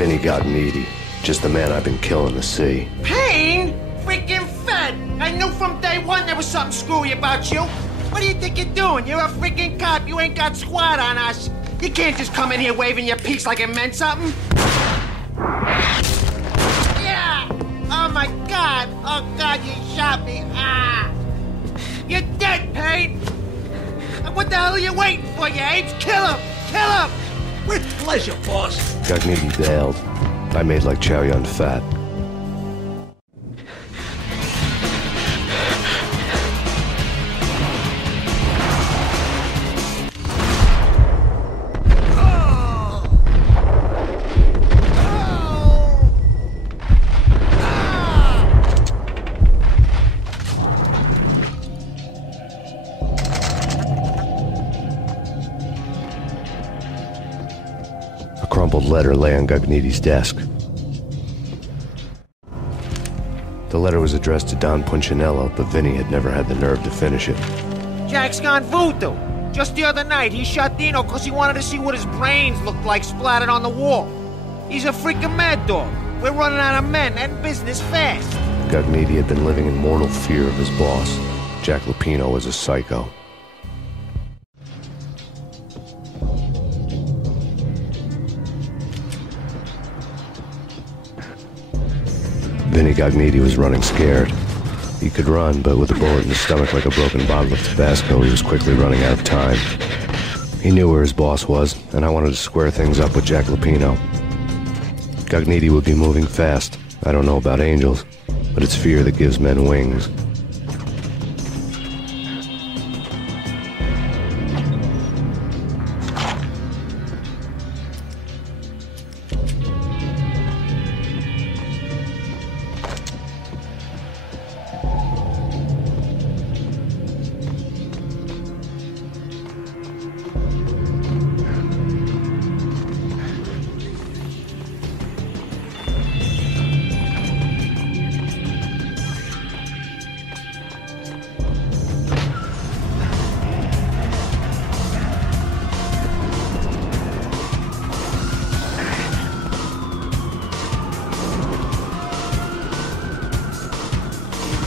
Vinny got needy. Just the man I've been killing to see. Payne? Freaking fed! I knew from day one there was something screwy about you. What do you think you're doing? You're a freaking cop. You ain't got squad on us. You can't just come in here waving your piece like it meant something. Yeah! Oh my God! Oh God, you shot me! Ah! You're dead, Payne! What the hell are you waiting for, you apes? Kill him! Kill him! With pleasure, boss. Gugnetti bailed. I made like Chow Yun Fat. A crumpled letter lay on Gugnetti's desk. The letter was addressed to Don Punchinello, but Vinny had never had the nerve to finish it. Jack's gone voodoo. Just the other night, he shot Dino because he wanted to see what his brains looked like splattered on the wall. He's a freaking mad dog. We're running out of men and business fast. Gugnetti had been living in mortal fear of his boss. Jack Lupino was a psycho. me, Gognitti was running scared. He could run, but with a bullet in his stomach like a broken bottle of Tabasco, he was quickly running out of time. He knew where his boss was, and I wanted to square things up with Jack Lupino. Gognitti would be moving fast. I don't know about angels, but it's fear that gives men wings.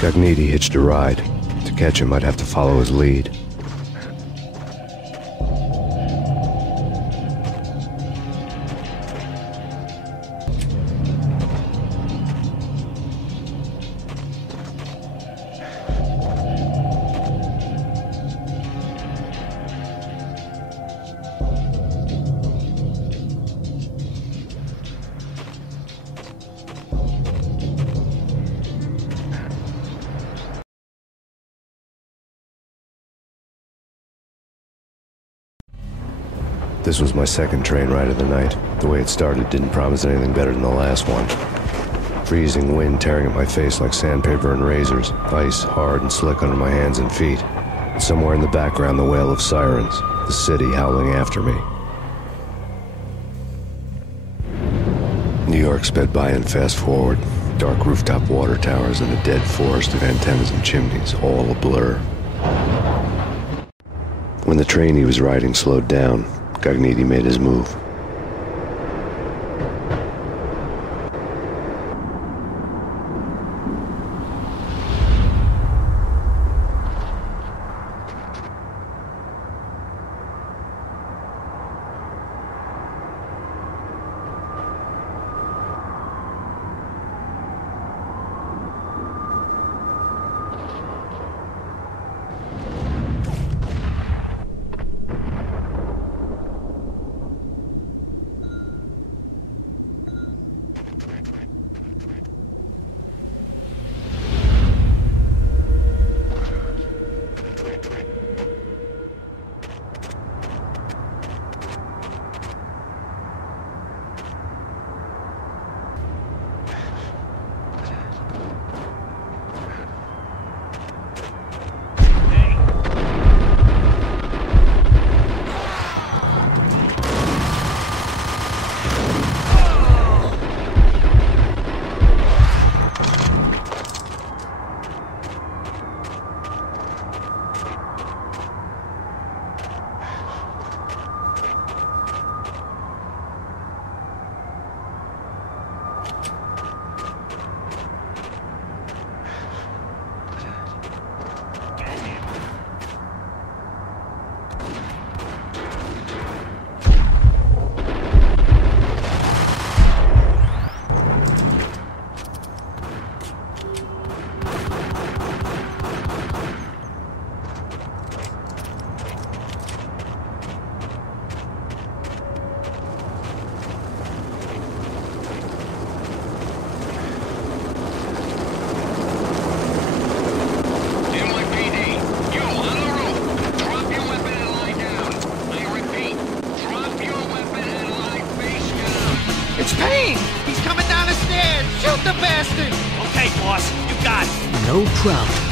Gognitti hitched a ride. To catch him, I'd have to follow his lead. This was my second train ride of the night. The way it started didn't promise anything better than the last one. Freezing wind tearing at my face like sandpaper and razors, ice hard and slick under my hands and feet. And somewhere in the background, the wail of sirens, the city howling after me. New York sped by in fast forward. Dark rooftop water towers and a dead forest of antennas and chimneys, all a blur. When the train he was riding slowed down, Gognitti made his move. It's Payne! He's coming down the stairs! Shoot the bastard! Okay, boss, you got it. No problem.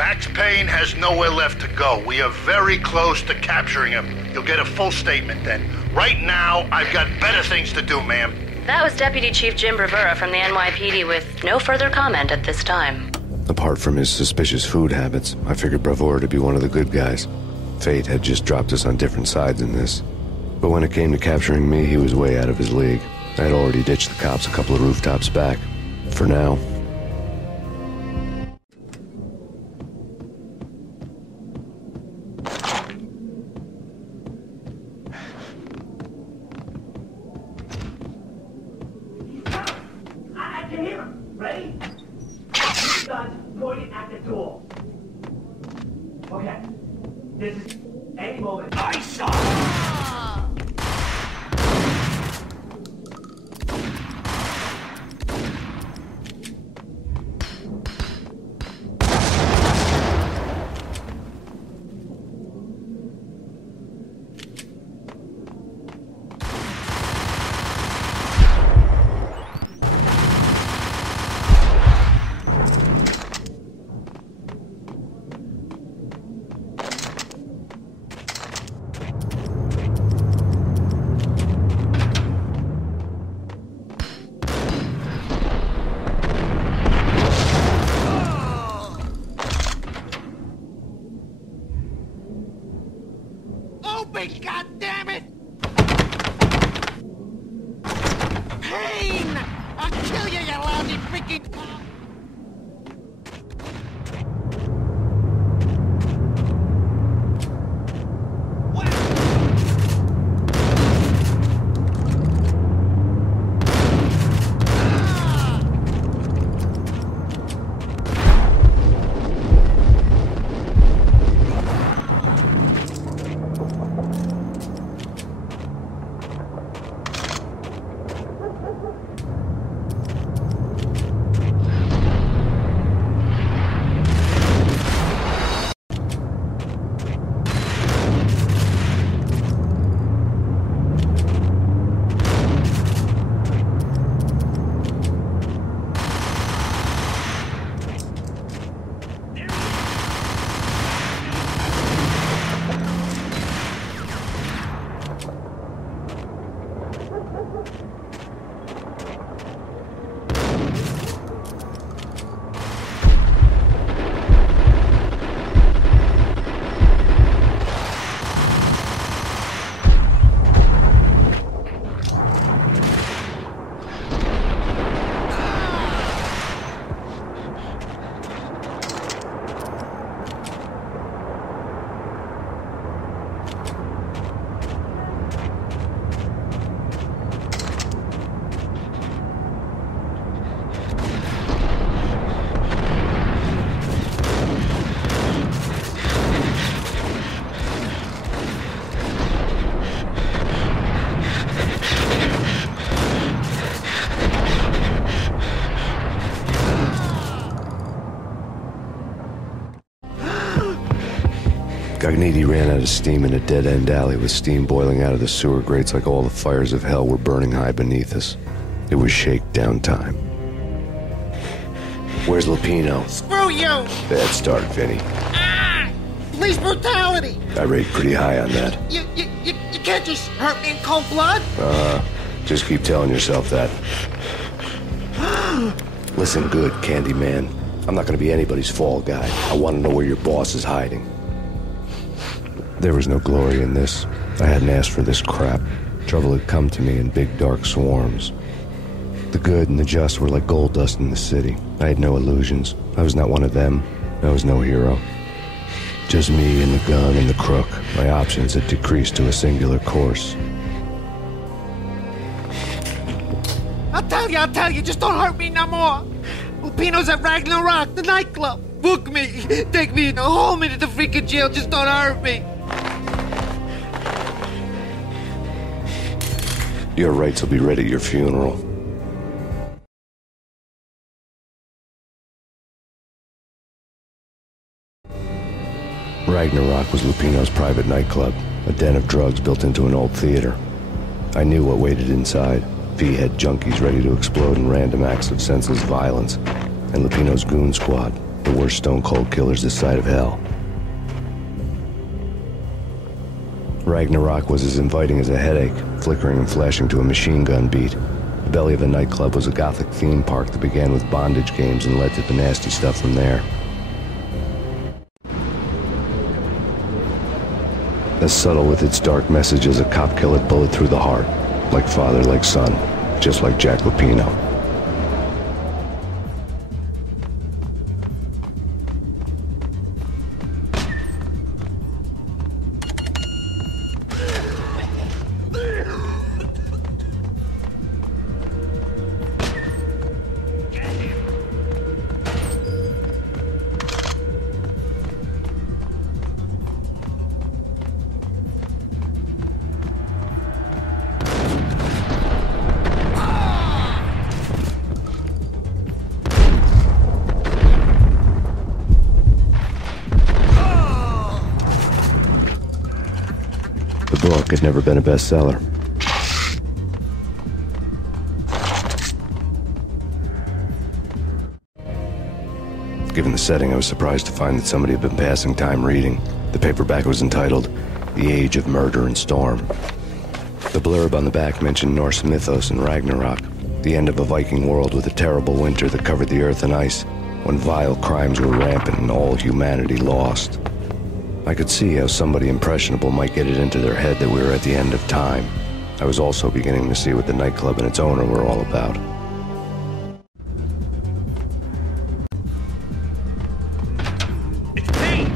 Max Payne has nowhere left to go. We are very close to capturing him. You'll get a full statement then. Right now, I've got better things to do, ma'am. That was Deputy Chief Jim Bravura from the NYPD with no further comment at this time. Apart from his suspicious food habits, I figured Bravura to be one of the good guys. Fate had just dropped us on different sides in this. But when it came to capturing me, he was way out of his league. I had already ditched the cops a couple of rooftops back. For now. I can hear him. Ready? Guns pointing at the door. Okay. This is any moment. I saw. God damn it! Payne! I'll kill you, you lousy freaking... Gognitti ran out of steam in a dead-end alley with steam boiling out of the sewer grates like all the fires of hell were burning high beneath us. It was shakedown time. Where's Lupino? Screw you! Bad start, Vinny. Ah! Police brutality! I rate pretty high on that. You can't just hurt me in cold blood? Just keep telling yourself that. Listen good, Candyman. I'm not gonna be anybody's fall guy. I want to know where your boss is hiding. There was no glory in this. I hadn't asked for this crap. Trouble had come to me in big dark swarms. The good and the just were like gold dust in the city. I had no illusions. I was not one of them. I was no hero. Just me and the gun and the crook. My options had decreased to a singular course. I'll tell you, just don't hurt me no more. Lupino's at Ragnarok, the nightclub. Book me, take me home into the freaking jail, just don't hurt me. Your rights will be ready at your funeral. Ragnarok was Lupino's private nightclub, a den of drugs built into an old theater. I knew what waited inside. V-head junkies ready to explode in random acts of senseless violence, and Lupino's goon squad, the worst stone-cold killers this side of hell. Ragnarok was as inviting as a headache, flickering and flashing to a machine gun beat. The belly of the nightclub was a gothic theme park that began with bondage games and led to the nasty stuff from there. As subtle with its dark message as a cop killer bullet through the heart. Like father, like son. Just like Jack Lupino. The book had never been a bestseller. Given the setting, I was surprised to find that somebody had been passing time reading. The paperback was entitled, The Age of Murder and Storm. The blurb on the back mentioned Norse mythos and Ragnarok, the end of a Viking world with a terrible winter that covered the earth in ice, when vile crimes were rampant and all humanity lost. I could see how somebody impressionable might get it into their head that we were at the end of time. I was also beginning to see what the nightclub and its owner were all about. It's Payne!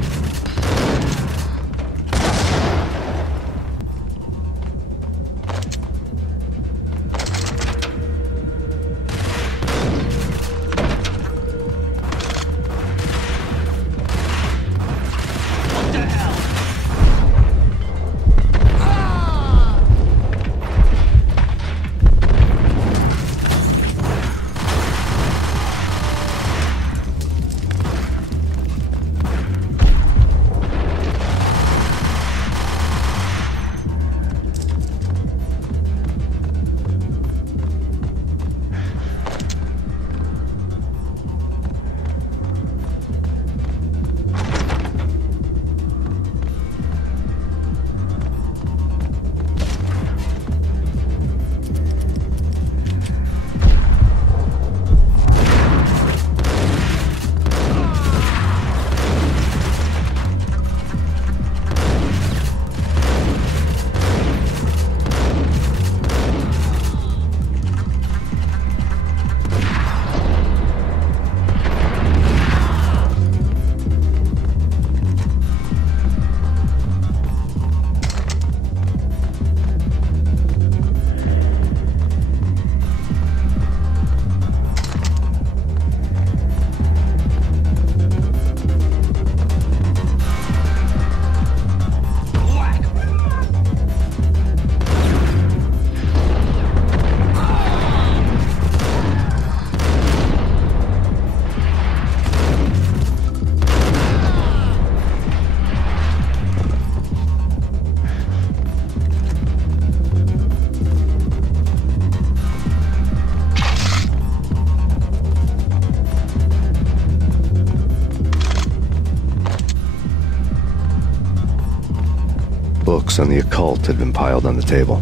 Books on the occult had been piled on the table.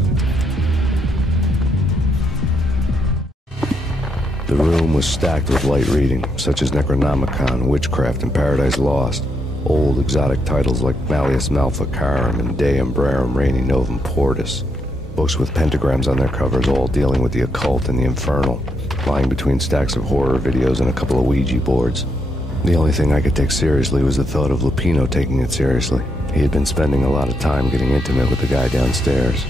The room was stacked with light reading, such as Necronomicon, Witchcraft, and Paradise Lost. Old exotic titles like Malleus Maleficarum and De Umbrarum Reini Novum Portus. Books with pentagrams on their covers, all dealing with the occult and the infernal, lying between stacks of horror videos and a couple of Ouija boards. The only thing I could take seriously was the thought of Lupino taking it seriously. He had been spending a lot of time getting intimate with the guy downstairs.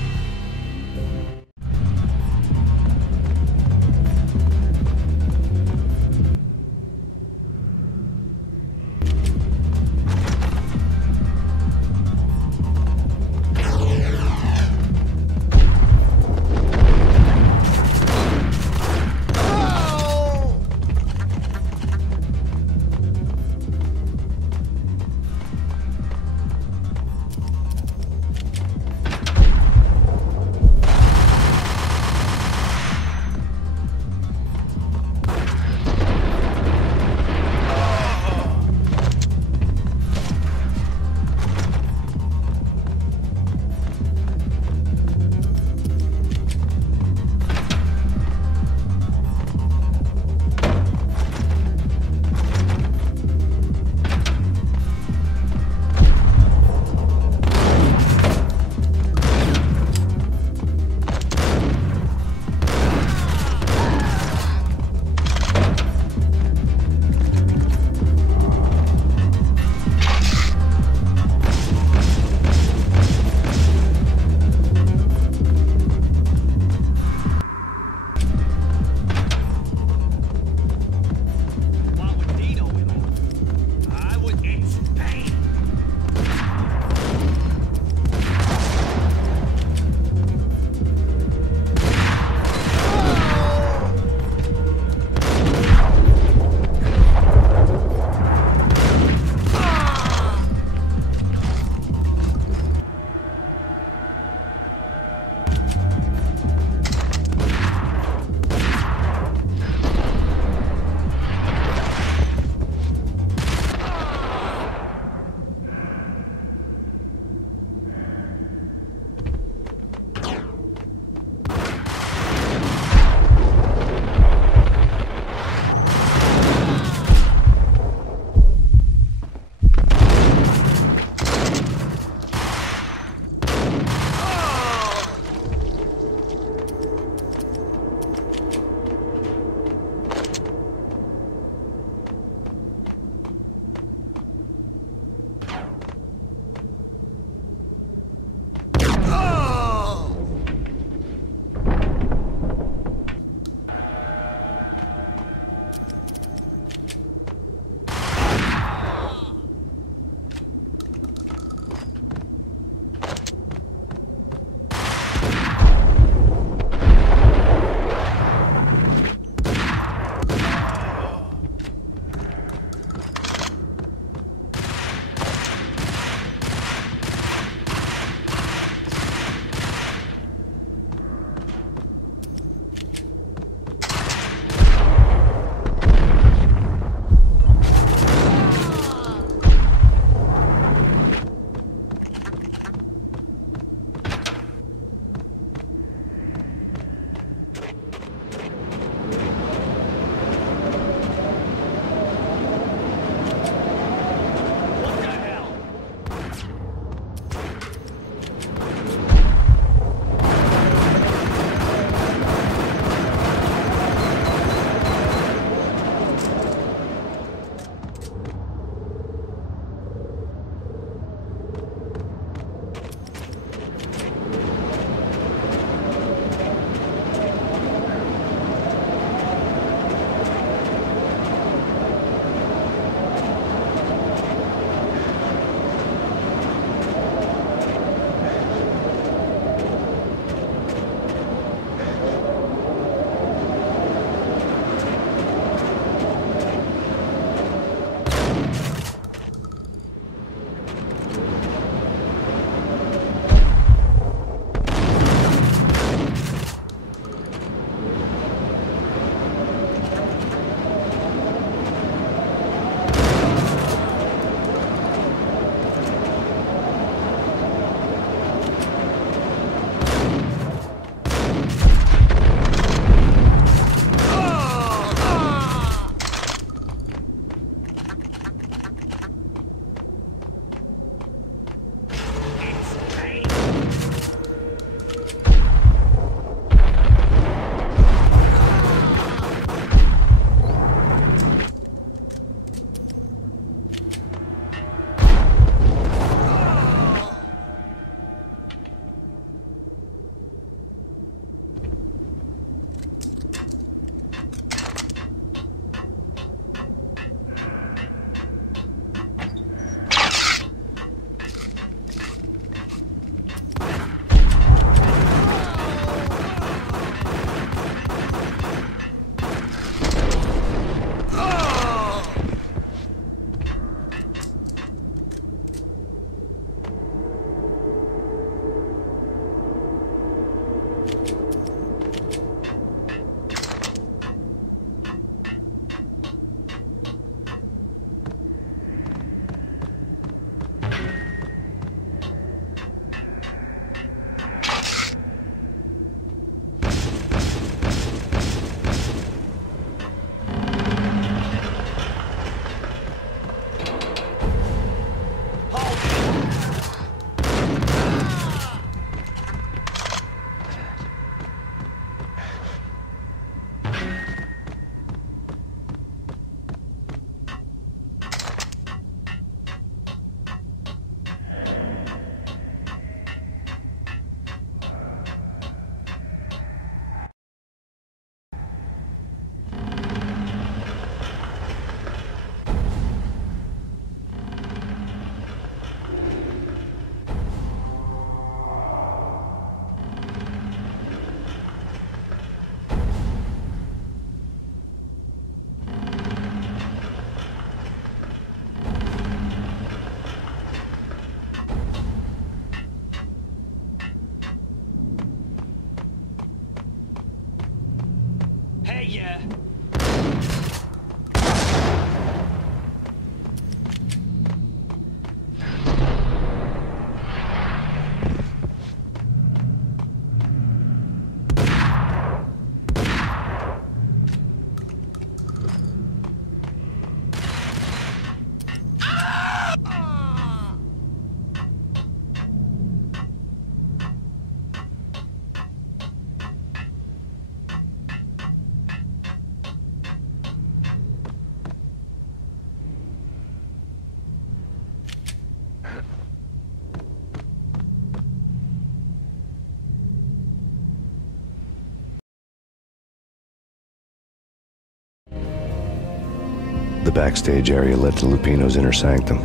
The backstage area led to Lupino's inner sanctum.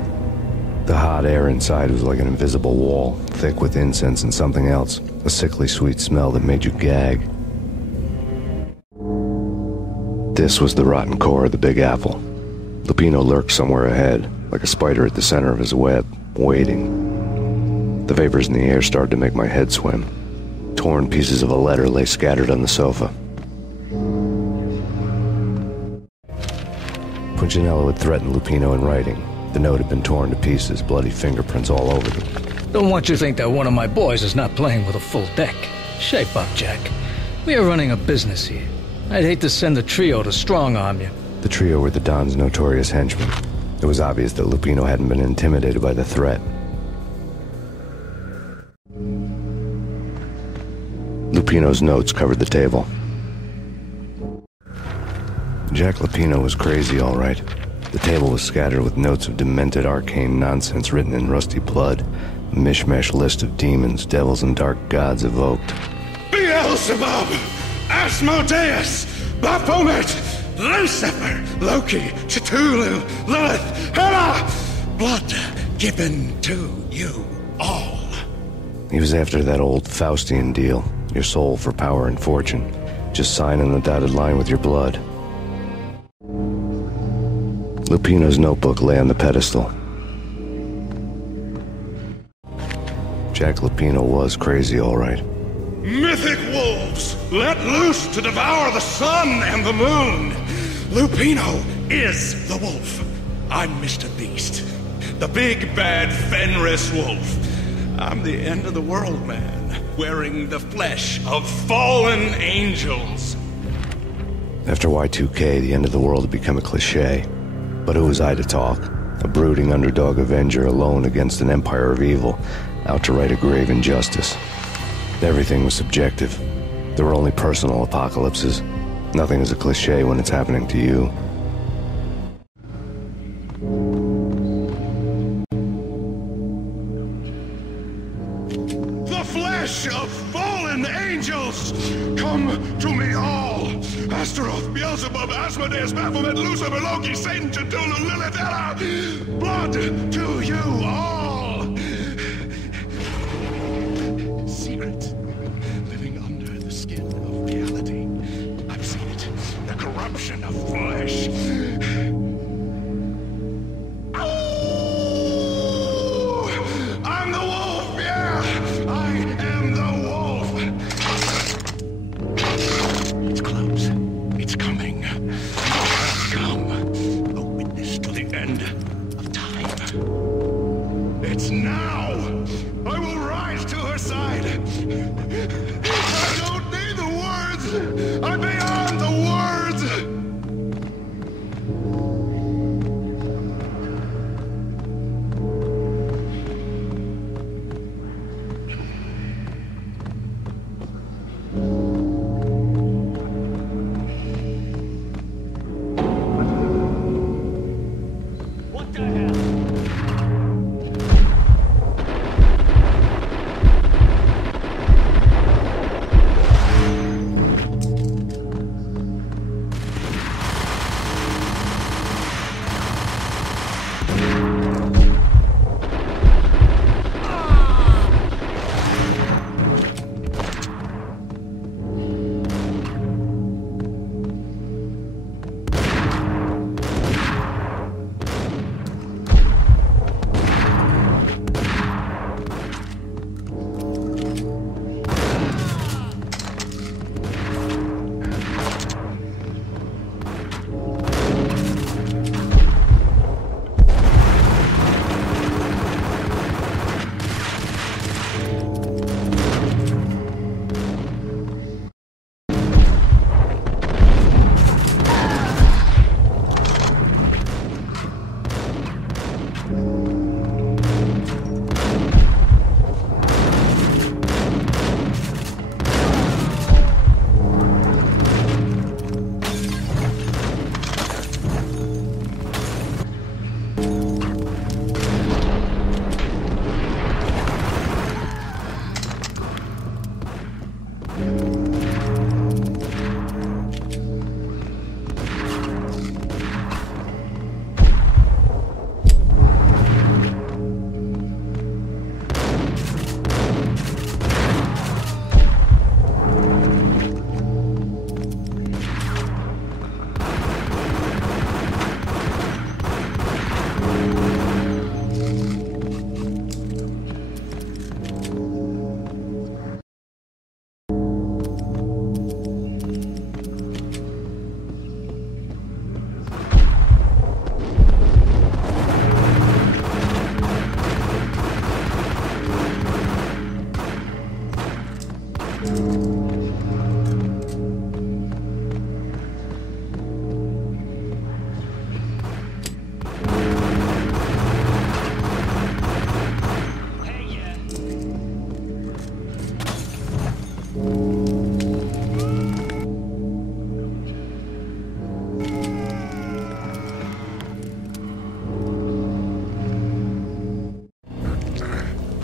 The hot air inside was like an invisible wall, thick with incense and something else, a sickly sweet smell that made you gag. This was the rotten core of the Big Apple. Lupino lurked somewhere ahead, like a spider at the center of his web, waiting. The vapors in the air started to make my head swim. Torn pieces of a letter lay scattered on the sofa. Punchinello had threatened Lupino in writing. The note had been torn to pieces, bloody fingerprints all over them. Don't want you to think that one of my boys is not playing with a full deck. Shape up, Jack. We are running a business here. I'd hate to send the trio to strong-arm you. The trio were the Don's notorious henchmen. It was obvious that Lupino hadn't been intimidated by the threat. Lupino's notes covered the table. Jack Lupino was crazy, all right. The table was scattered with notes of demented arcane nonsense written in rusty blood. A mishmash list of demons, devils, and dark gods evoked. Beelzebub! Asmodeus! Baphomet! Lucifer! Loki! Cthulhu! Lilith! Hela! Blood given to you all. He was after that old Faustian deal. Your soul for power and fortune. Just sign on the dotted line with your blood. Lupino's notebook lay on the pedestal. Jack Lupino was crazy, all right. Mythic wolves, let loose to devour the sun and the moon. Lupino is the wolf. I'm Mr. Beast, the big bad Fenris wolf. I'm the end of the world man, wearing the flesh of fallen angels. After Y2K, the end of the world had become a cliché. But who was I to talk? A brooding underdog avenger alone against an empire of evil, out to right a grave injustice. Everything was subjective. There were only personal apocalypses. Nothing is a cliché when it's happening to you. The flesh of fallen angels! Come to me all! Astaroth, Beelzebub, Asmodeus, Baphomet, Lucifer, Loki, Satan, Cthulhu, Lilith, Hela! Blood to you all! Secret, living under the skin of reality. I've seen it, the corruption of flesh. Oh! I'm the wolf, yeah! I am the wolf! It's close. It's coming. Come. A witness to the end of time. It's now! I will rise to her side! I don't need the words! I'm beyond the words!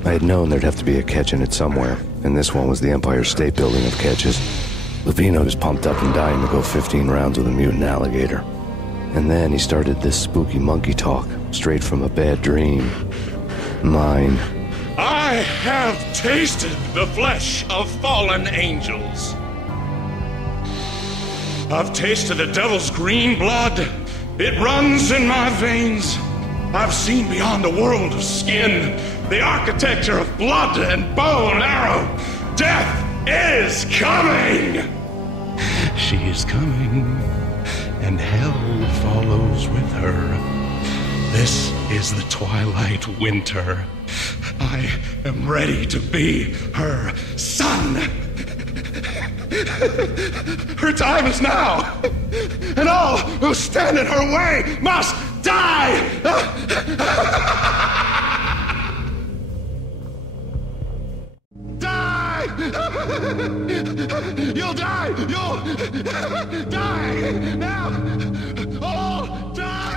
I had known there'd have to be a catch in it somewhere, and this one was the Empire State Building of catches. Lupino was pumped up and dying to go 15 rounds with a mutant alligator. And then he started this spooky monkey talk, straight from a bad dream. Mine. I have tasted the flesh of fallen angels. I've tasted the devil's green blood. It runs in my veins. I've seen beyond a world of skin, the architecture of blood and bow and arrow. Death is coming! She is coming, and hell follows with her. This is the twilight winter. I am ready to be her son. Her time is now, and all who stand in her way must die! Die! You'll die! You'll die! Now! All die!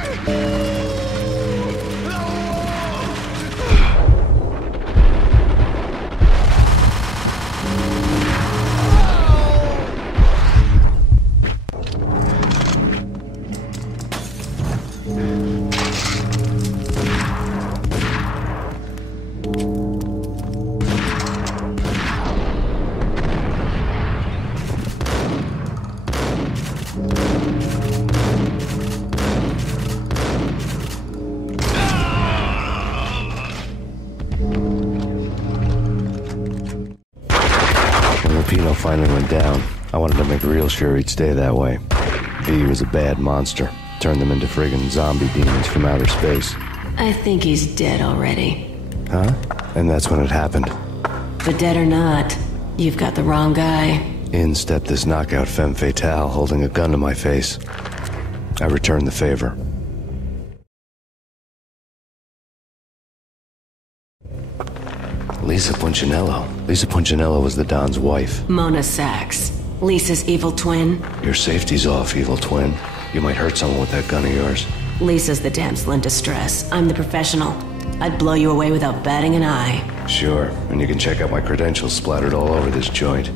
Finally went down. I wanted to make real sure he'd stay that way. He was a bad monster. Turned them into friggin' zombie demons from outer space. I think he's dead already. Huh? And that's when it happened. But dead or not, you've got the wrong guy. In stepped this knockout femme fatale holding a gun to my face. I returned the favor. Lisa Punchinello. Lisa Punchinello was the Don's wife. Mona Sachs. Lisa's evil twin. Your safety's off, evil twin. You might hurt someone with that gun of yours. Lisa's the damsel in distress. I'm the professional. I'd blow you away without batting an eye. Sure, and you can check out my credentials splattered all over this joint.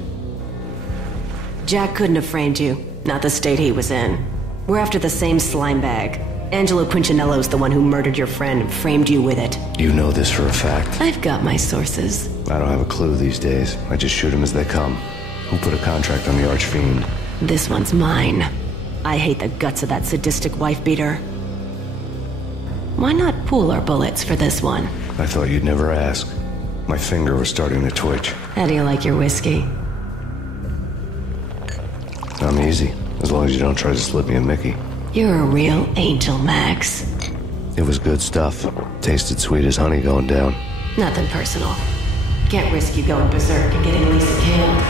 Jack couldn't have framed you. Not the state he was in. We're after the same slime bag. Angelo Punchinello's the one who murdered your friend and framed you with it. You know this for a fact? I've got my sources. I don't have a clue these days. I just shoot them as they come. Who put a contract on the Archfiend? This one's mine. I hate the guts of that sadistic wife-beater. Why not pool our bullets for this one? I thought you'd never ask. My finger was starting to twitch. How do you like your whiskey? I'm easy, as long as you don't try to slip me a Mickey. You're a real angel, Max. It was good stuff. Tasted sweet as honey going down. Nothing personal. Can't risk you going berserk and getting Lisa killed.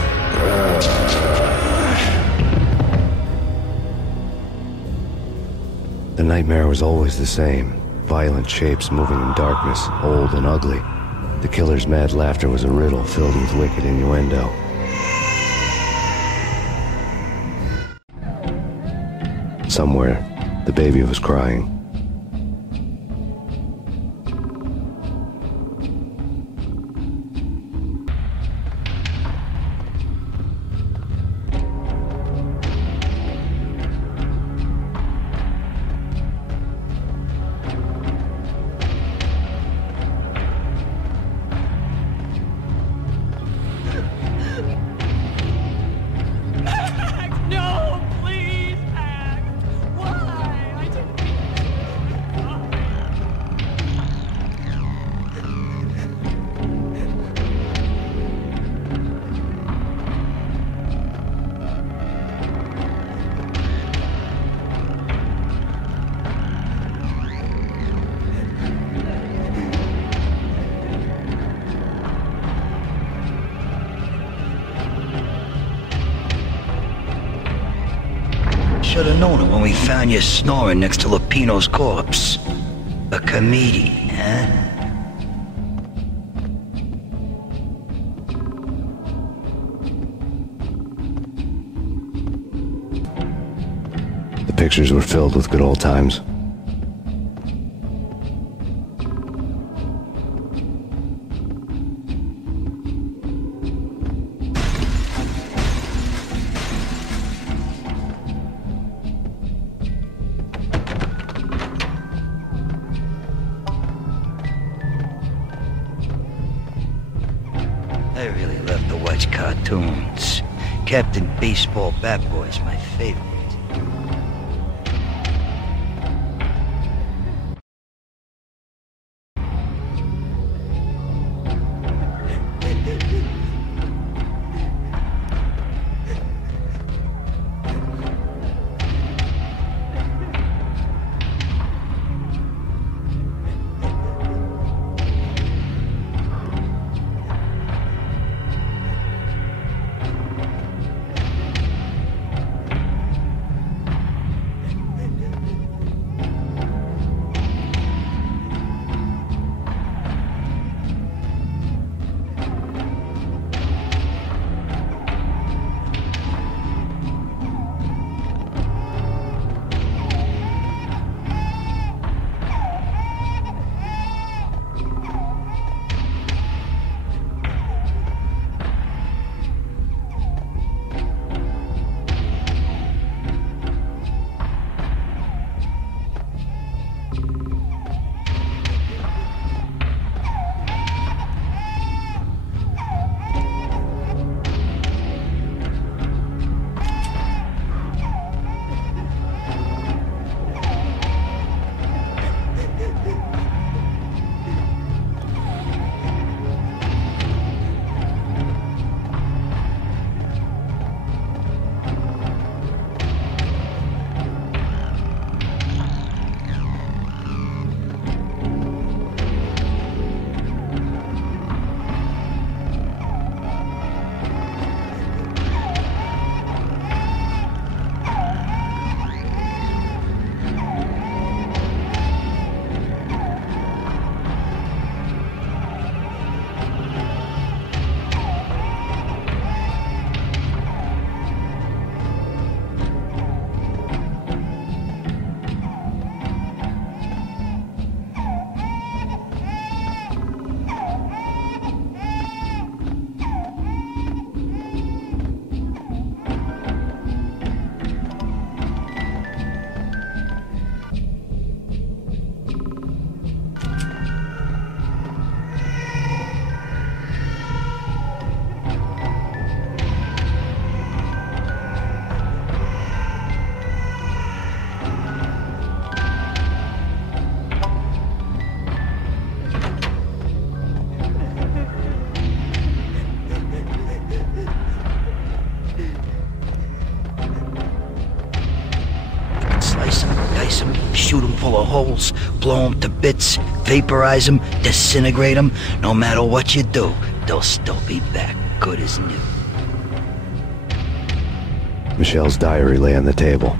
The nightmare was always the same. Violent shapes moving in darkness, old and ugly. The killer's mad laughter was a riddle filled with wicked innuendo. Somewhere, the baby was crying. Should have known it when we found you snoring next to Lupino's corpse. A comedian, huh? The pictures were filled with good old times. I really love to watch cartoons. Captain Baseball Bat Boy's my favorite. Shoot him full of holes, blow him to bits, vaporize him, disintegrate him. No matter what you do, they'll still be back, good as new. Michelle's diary lay on the table.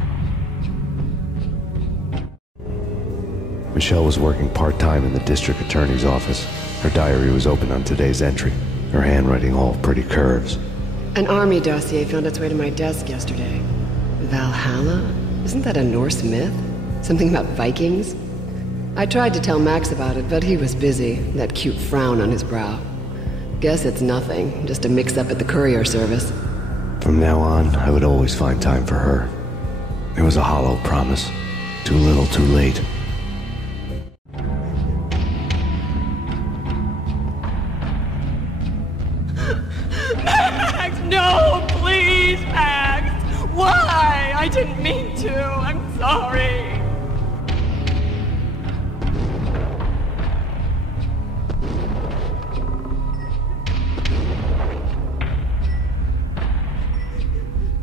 Michelle was working part-time in the district attorney's office. Her diary was open on today's entry, her handwriting all pretty curves. An army dossier found its way to my desk yesterday. Valhalla? Isn't that a Norse myth? Something about Vikings? I tried to tell Max about it, but he was busy, that cute frown on his brow. Guess it's nothing, just a mix-up at the courier service. From now on, I would always find time for her. It was a hollow promise. Too little, too late. Max, no, please, Max! Why? I didn't mean to. I'm sorry.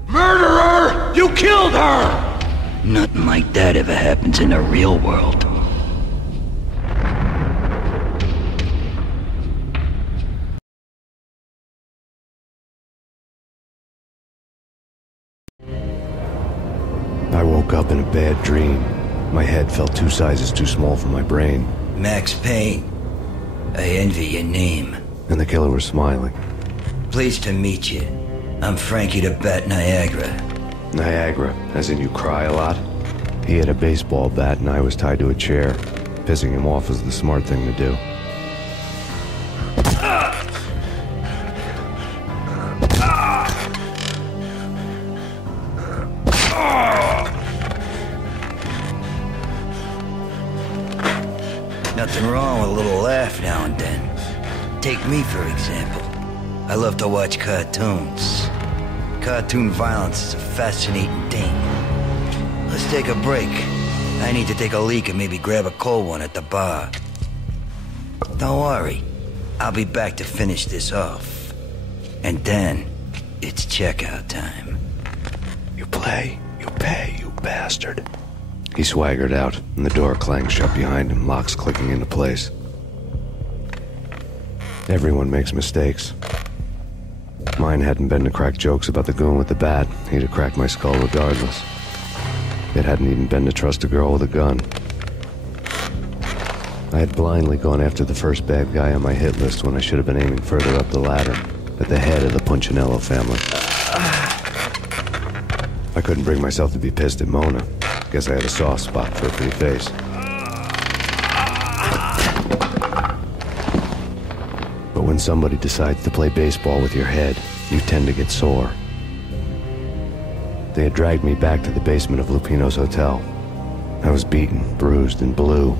Murderer! You killed her! Nothing like that ever happens in the real world. I woke up in a bad dream. My head felt 2 sizes too small for my brain. Max Payne. I envy your name. And the killer was smiling. Pleased to meet you. I'm Frankie the Bat Niagara. Niagara, as in you cry a lot? He had a baseball bat and I was tied to a chair. Pissing him off was the smart thing to do. Nothing wrong with a little laugh now and then. Take me, for example. I love to watch cartoons. Cartoon violence is a fascinating thing. Let's take a break. I need to take a leak and maybe grab a cold one at the bar. Don't worry. I'll be back to finish this off. And then, it's checkout time. You play, you pay, you bastard. He swaggered out, and the door clanged shut behind him, locks clicking into place. Everyone makes mistakes. Mine hadn't been to crack jokes about the goon with the bat. He'd have cracked my skull regardless. It hadn't even been to trust a girl with a gun. I had blindly gone after the first bad guy on my hit list when I should have been aiming further up the ladder, at the head of the Punchinello family. I couldn't bring myself to be pissed at Mona. Guess I had a soft spot for a pretty face. But when somebody decides to play baseball with your head, you tend to get sore. They had dragged me back to the basement of Lupino's hotel. I was beaten, bruised, and blue.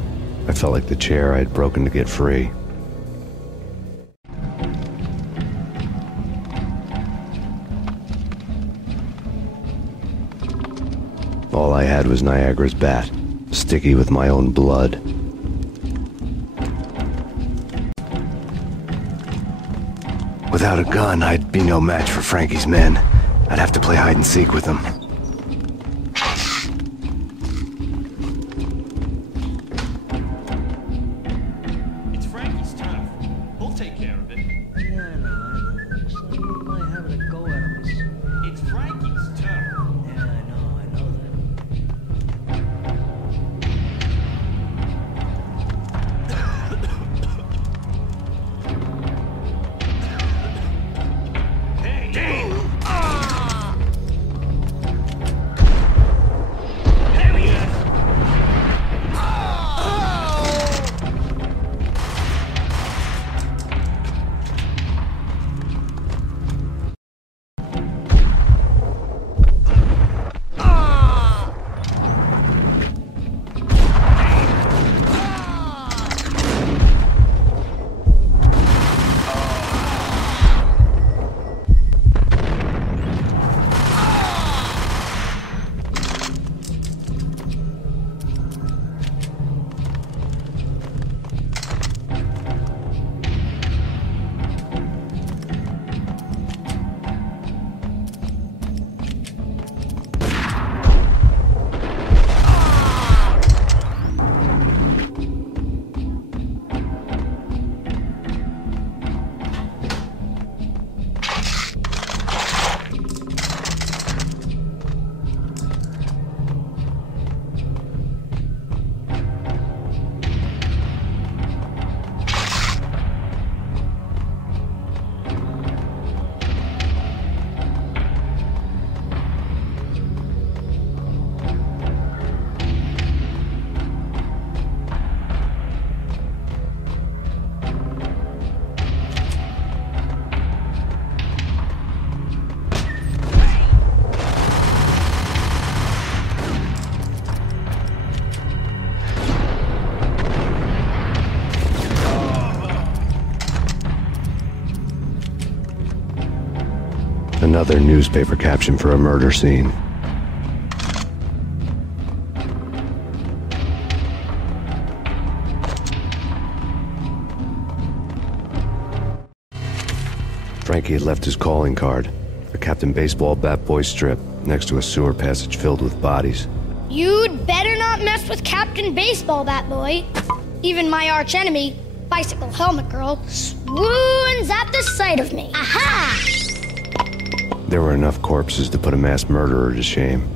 I felt like the chair I had broken to get free. All I had was Niagara's bat, sticky with my own blood. Without a gun, I'd be no match for Frankie's men. I'd have to play hide and seek with them. It's Frankie's turf. We'll take care of it. Yeah, I know. So you might have a go at him. It's Frankie's turf. Yeah, I know that. Hey, damn! There he is! Another newspaper caption for a murder scene. Frankie had left his calling card, a Captain Baseball bat boy strip, next to a sewer passage filled with bodies. You'd better not mess with Captain Baseball Bat Boy. Even my archenemy, Bicycle Helmet Girl, swoons at the sight of me. Aha! There were enough corpses to put a mass murderer to shame.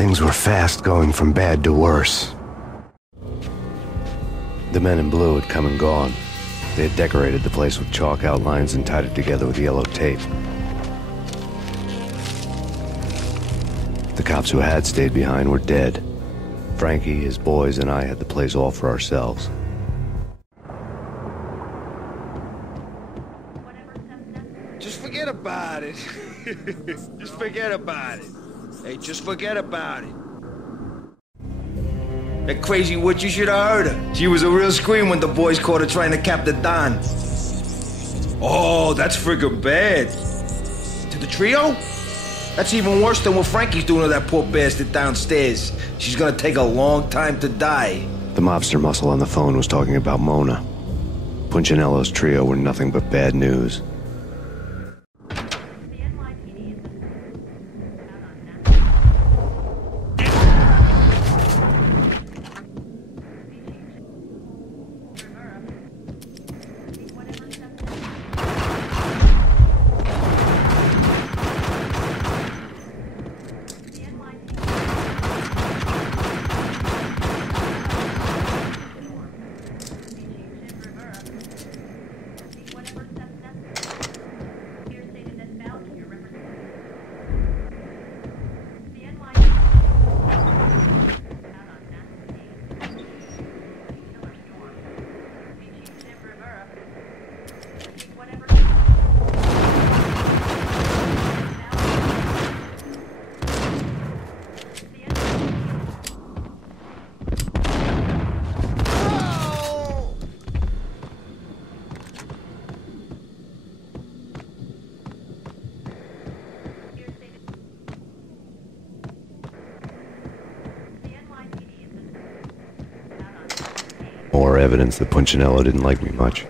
Things were fast going from bad to worse. The men in blue had come and gone. They had decorated the place with chalk outlines and tied it together with yellow tape. The cops who had stayed behind were dead. Frankie, his boys, and I had the place all for ourselves. Just forget about it. Just forget about it. Hey, just forget about it. That crazy witch, you should have heard her. She was a real scream when the boys caught her trying to cap the Don. Oh, that's friggin' bad. To the trio? That's even worse than what Frankie's doing to that poor bastard downstairs. She's gonna take a long time to die. The mobster muscle on the phone was talking about Mona. Punchinello's trio were nothing but bad news. More evidence that Punchinello didn't like me much.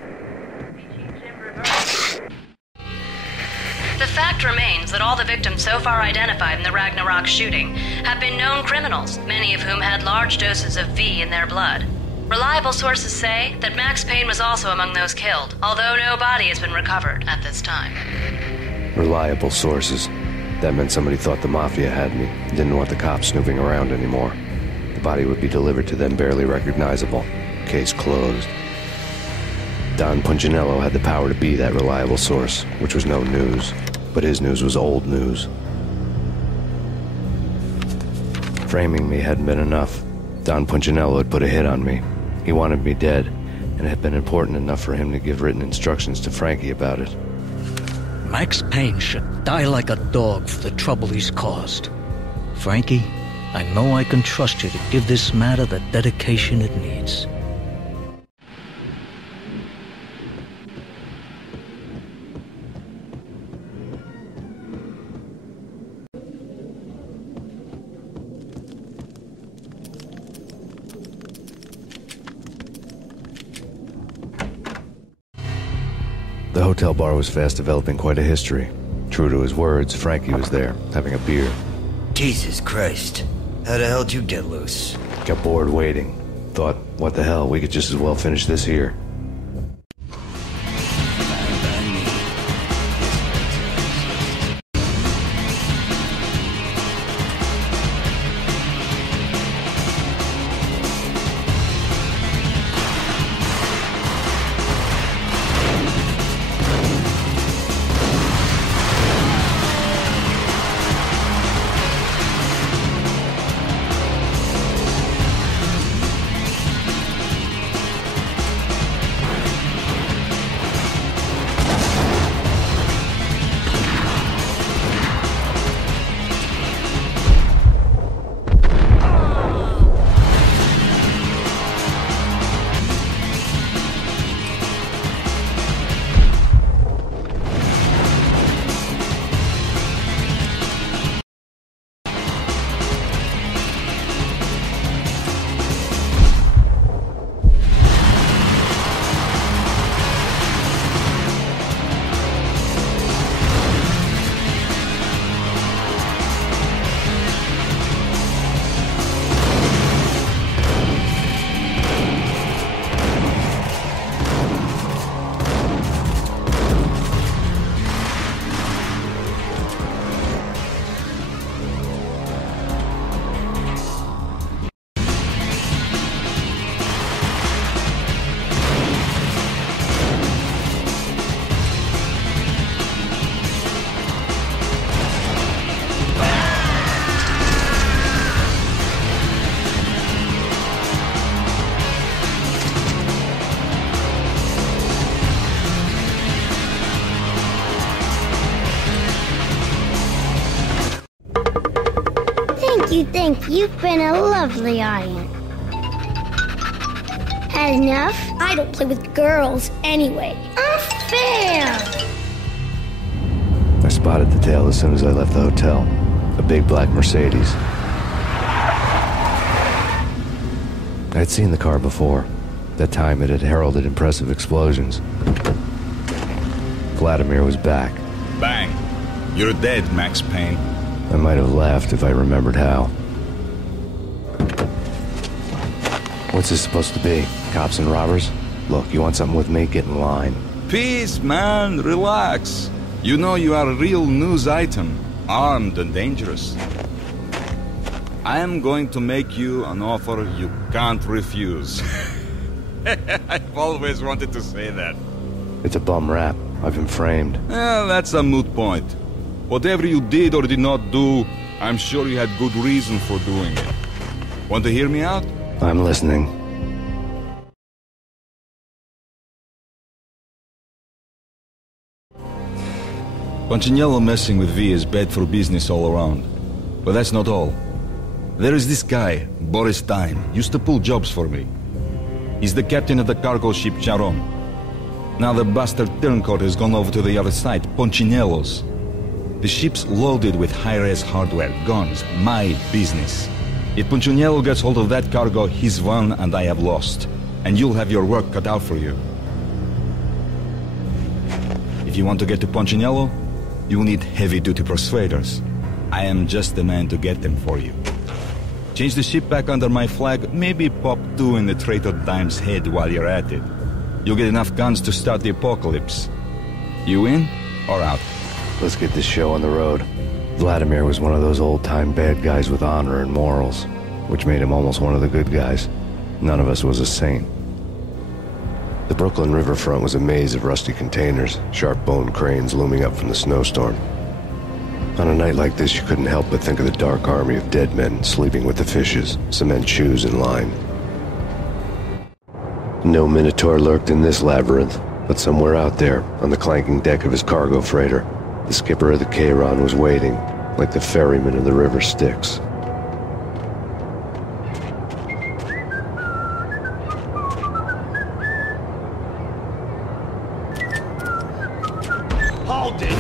The fact remains that all the victims so far identified in the Ragnarok shooting have been known criminals, many of whom had large doses of V in their blood. Reliable sources say that Max Payne was also among those killed, although no body has been recovered at this time. Reliable sources. That meant somebody thought the Mafia had me, didn't want the cops snooping around anymore. The body would be delivered to them barely recognizable. Case closed. Don Punchinello had the power to be that reliable source, which was no news, but his news was old news. Framing me hadn't been enough. Don Punchinello had put a hit on me. He wanted me dead, and it had been important enough for him to give written instructions to Frankie about it. Max Payne should die like a dog for the trouble he's caused. Frankie, I know I can trust you to give this matter the dedication it needs. The hotel bar was fast developing quite a history. True to his words, Frankie was there, having a beer. Jesus Christ. How the hell did you get loose? Got bored waiting. Thought, what the hell, we could just as well finish this here. You think you've been a lovely audience. Had enough? I don't play with girls anyway. Unfair! I spotted the tail as soon as I left the hotel. A big black Mercedes. I had seen the car before. That time it had heralded impressive explosions. Vladimir was back. Bang! You're dead, Max Payne. I might have laughed if I remembered how. What's this supposed to be? Cops and robbers? Look, you want something with me? Get in line. Peace, man. Relax. You know you are a real news item. Armed and dangerous. I am going to make you an offer you can't refuse. I've always wanted to say that. It's a bum rap. I've been framed. That's a moot point. Whatever you did or did not do, I'm sure you had good reason for doing it. Want to hear me out? I'm listening. Punchinello messing with V is bad for business all around. But that's not all. There is this guy, Boris Time, used to pull jobs for me. He's the captain of the cargo ship Charon. Now the bastard turncoat has gone over to the other side, Punchinello's. The ship's loaded with high-res hardware, guns, my business. If Punchinello gets hold of that cargo, he's won and I have lost. And you'll have your work cut out for you. If you want to get to Punchinello, you'll need heavy-duty persuaders. I am just the man to get them for you. Change the ship back under my flag, maybe pop 2 in the traitor Dime's head while you're at it. You'll get enough guns to start the apocalypse. You in or out? Let's get this show on the road. Vladimir was one of those old-time bad guys with honor and morals, which made him almost one of the good guys. None of us was a saint. The Brooklyn riverfront was a maze of rusty containers, sharp-boned cranes looming up from the snowstorm. On a night like this, you couldn't help but think of the dark army of dead men sleeping with the fishes, cement shoes in line. No Minotaur lurked in this labyrinth, but somewhere out there, on the clanking deck of his cargo freighter, the skipper of the Chiron was waiting, like the ferryman of the river Styx. Hold it!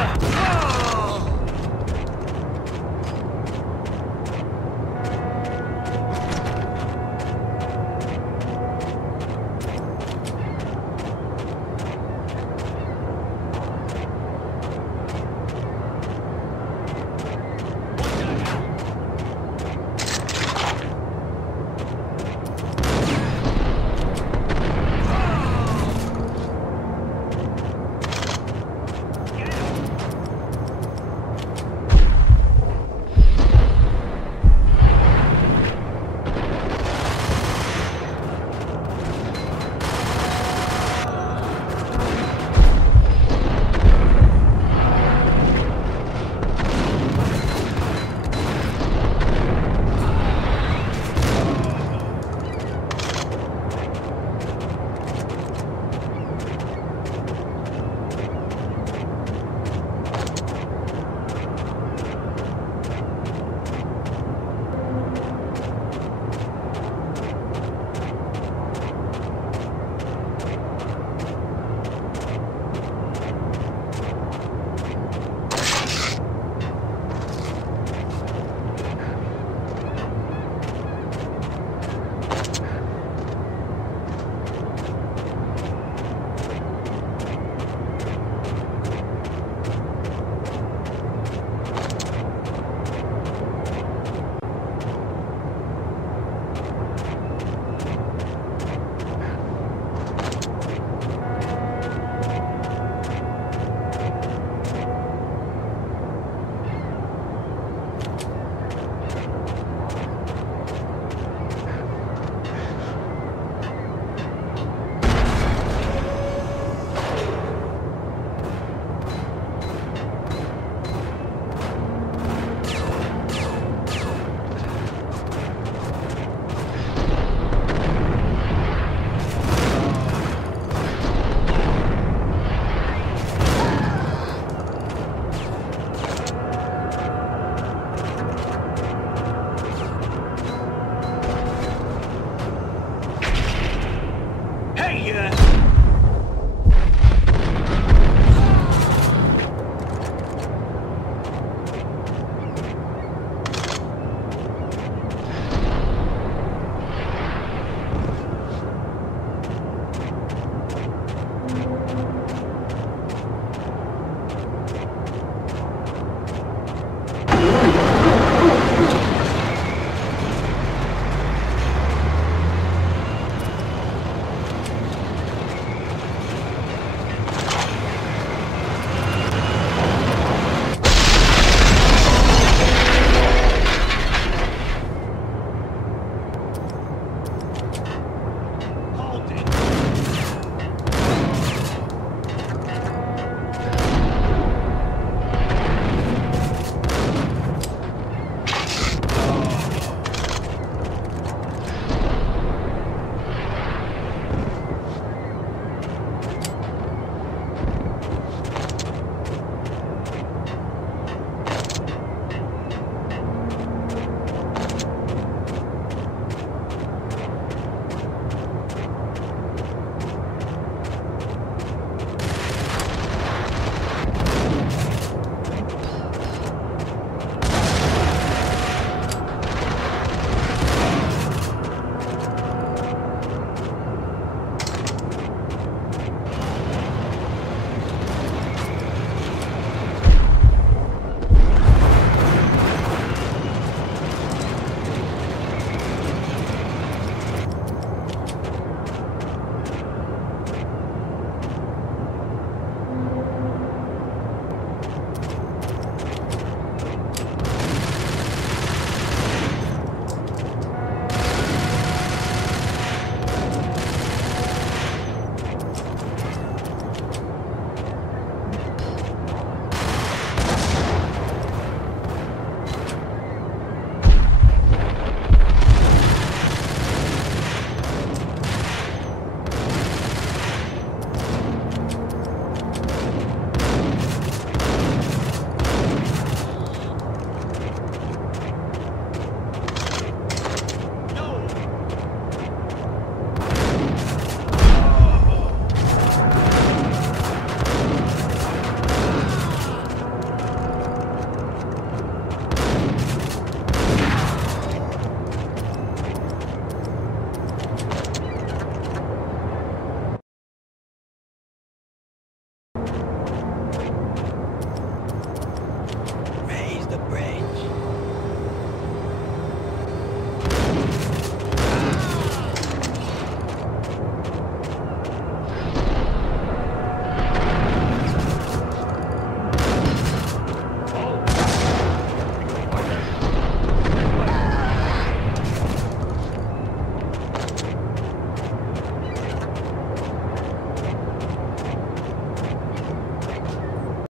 Gotcha!